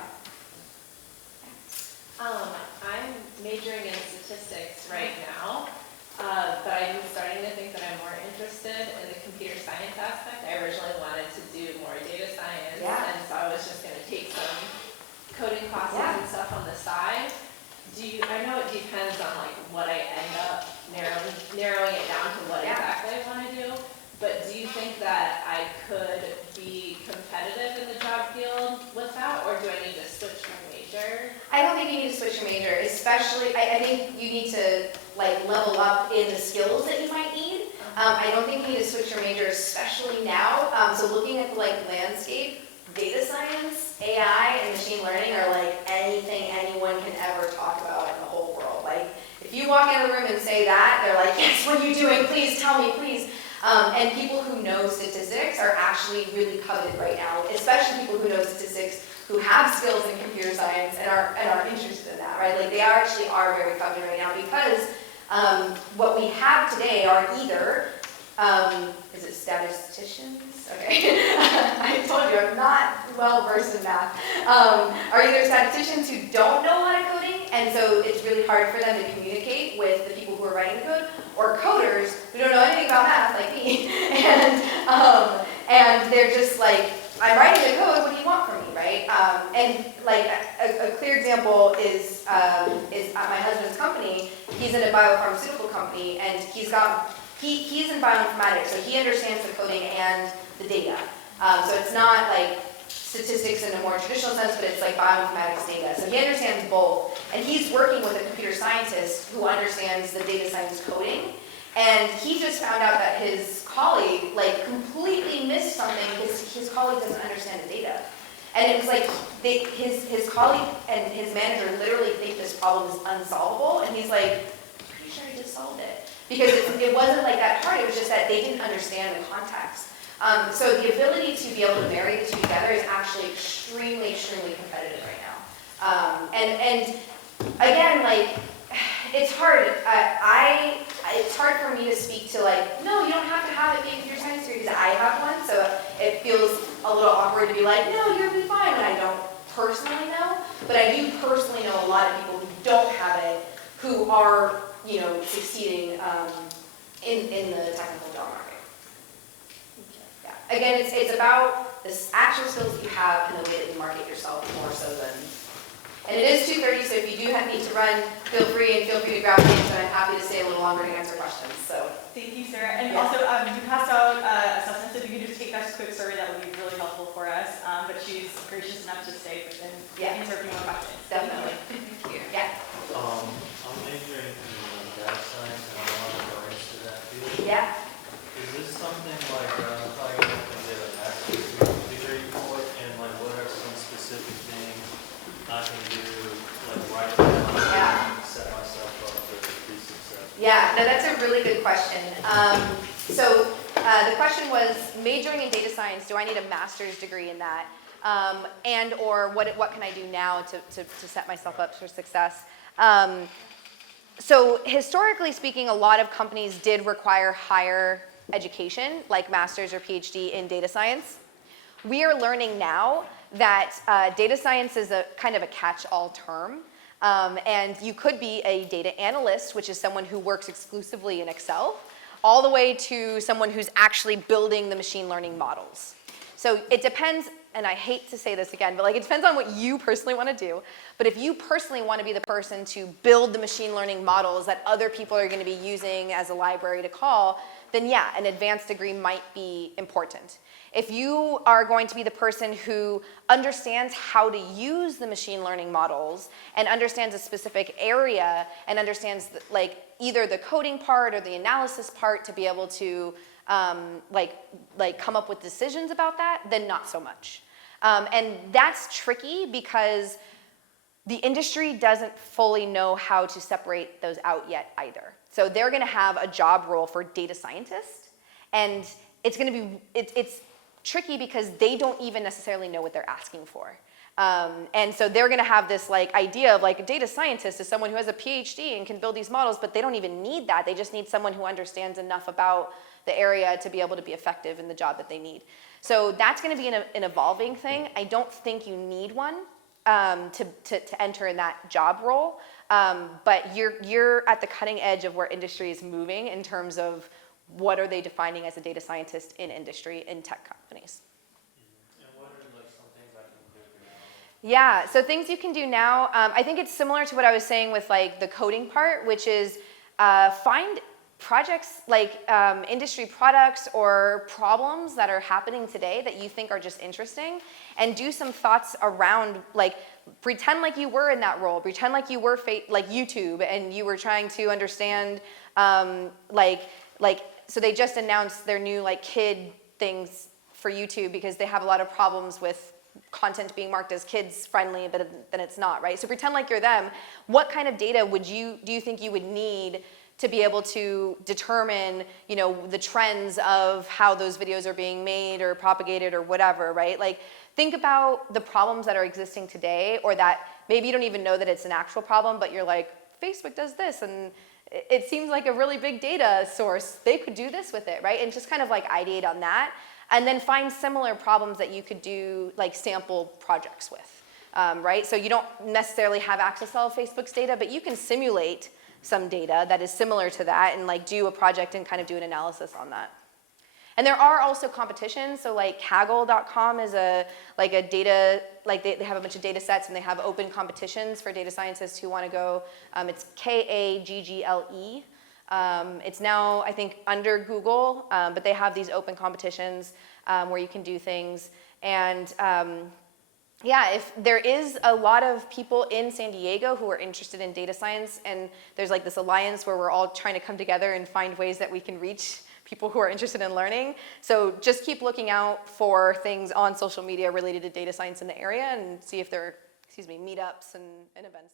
I'm majoring in statistics right now, but I'm starting to think that I'm more interested in the computer science aspect. I originally wanted to do more data science, and so I was just going to take some coding classes and stuff on the side. I know it depends on like what I end up narrowing it down to what exactly I want to do, but do you think that I could be competitive in the job field with that, or do I need to switch my major? I don't think you need to switch your major, especially, I think you need to like level up in the skills that you might need. I don't think you need to switch your major, especially now. So looking at the like landscape, data science, AI, and machine learning are like anything anyone can ever talk about in the whole world. Like, if you walk in the room and say that, they're like, yes, what are you doing? Please tell me, please. And people who know statistics are actually really coveted right now, especially people who know statistics who have skills in computer science and are interested in that, right? Like they actually are very coveted right now because what we have today are either, is it statisticians? Okay, I told you I'm not well versed in math. Are either statisticians who don't know a lot of coding, and so it's really hard for them to communicate with the people who are writing the code, or coders who don't know anything about math like me, and they're just like, I'm writing the code, what do you want from me, right? And like a clear example is at my husband's company. He's in a biopharmaceutical company, and he's in bioinformatics, so he understands the coding and the data. So it's not like statistics in a more traditional sense, but it's like bioinformatics data. So he understands both, and he's working with a computer scientist who understands the data science coding. And he just found out that his colleague like completely missed something because his colleague doesn't understand the data. And it was like his colleague and his manager literally think this problem is unsolvable, and he's like, I'm pretty sure I just solved it. Because it wasn't like that hard, it was just that they didn't understand the context. So the ability to be able to marry the two together is actually extremely, extremely competitive right now. And again, like, it's hard. It's hard for me to speak to like, no, you don't have to have it be a computer science degree because I have one, so it feels a little awkward to be like, no, you'll be fine when I don't personally know. But I do personally know a lot of people who don't have it who are, you know, succeeding in the technical job market. Yeah. Again, it's about the actual skills that you have and the way that you market yourself more so than. And it is 2:30, so if you do need to run, feel free to grab me, and I'm happy to stay a little longer to answer questions. So. Thank you, Sarah. And also, you passed out assessments. If you could just take that quick survey, that would be really helpful for us. But she's gracious enough to stay and answer a few more questions. Definitely. Thank you. Yeah. I'm majoring in data science and I want to go into that field. Yeah. Is this something like how you can get a master's degree for it, and like what are some specific things I can do like right now to set myself up to be successful? Yeah, no, that's a really good question. So the question was, majoring in data science, do I need a master's degree in that? And or what can I do now to set myself up for success? So historically speaking, a lot of companies did require higher education, like master's or PhD in data science. We are learning now that data science is a kind of a catch-all term. And you could be a data analyst, which is someone who works exclusively in Excel, all the way to someone who's actually building the machine learning models. So it depends, and I hate to say this again, but like it depends on what you personally want to do. But if you personally want to be the person to build the machine learning models that other people are going to be using as a library to call, then yeah, an advanced degree might be important. If you are going to be the person who understands how to use the machine learning models and understands a specific area and understands like either the coding part or the analysis part to be able to like come up with decisions about that, then not so much. And that's tricky because the industry doesn't fully know how to separate those out yet either. So they're going to have a job role for data scientist, and it's going to be it's tricky because they don't even necessarily know what they're asking for. And so they're going to have this like idea of like a data scientist is someone who has a PhD and can build these models, but they don't even need that. They just need someone who understands enough about the area to be able to be effective in the job that they need. So that's going to be an evolving thing. I don't think you need one to enter in that job role, but you're at the cutting edge of where industry is moving in terms of what are they defining as a data scientist in industry, in tech companies. And what are like some things I can do now? Yeah, so things you can do now, I think it's similar to what I was saying with like the coding part, which is find projects like industry products or problems that are happening today that you think are just interesting, and do some thoughts around, like pretend like you were in that role, pretend like you were like YouTube and you were trying to understand so they just announced their new like kid things for YouTube because they have a lot of problems with content being marked as kids friendly, but then it's not, right? So pretend like you're them. What kind of data do you think you would need to be able to determine, the trends of how those videos are being made or propagated or whatever, right? Like, think about the problems that are existing today, or that maybe you don't even know that it's an actual problem, but you're like, Facebook does this, and it seems like a really big data source. They could do this with it, right? And just kind of like ideate on that, and then find similar problems that you could do like sample projects with, right? So you don't necessarily have access to all of Facebook's data, but you can simulate some data that is similar to that and like do a project and kind of do an analysis on that. And there are also competitions, so like Kaggle.com is a data, like they have a bunch of data sets and they have open competitions for data scientists who want to go. It's Kaggle. It's now, I think, under Google, but they have these open competitions where you can do things. And yeah, if there is a lot of people in San Diego who are interested in data science, and there's like this alliance where we're all trying to come together and find ways that we can reach people who are interested in learning. So just keep looking out for things on social media related to data science in the area and see if there are, meetups and events.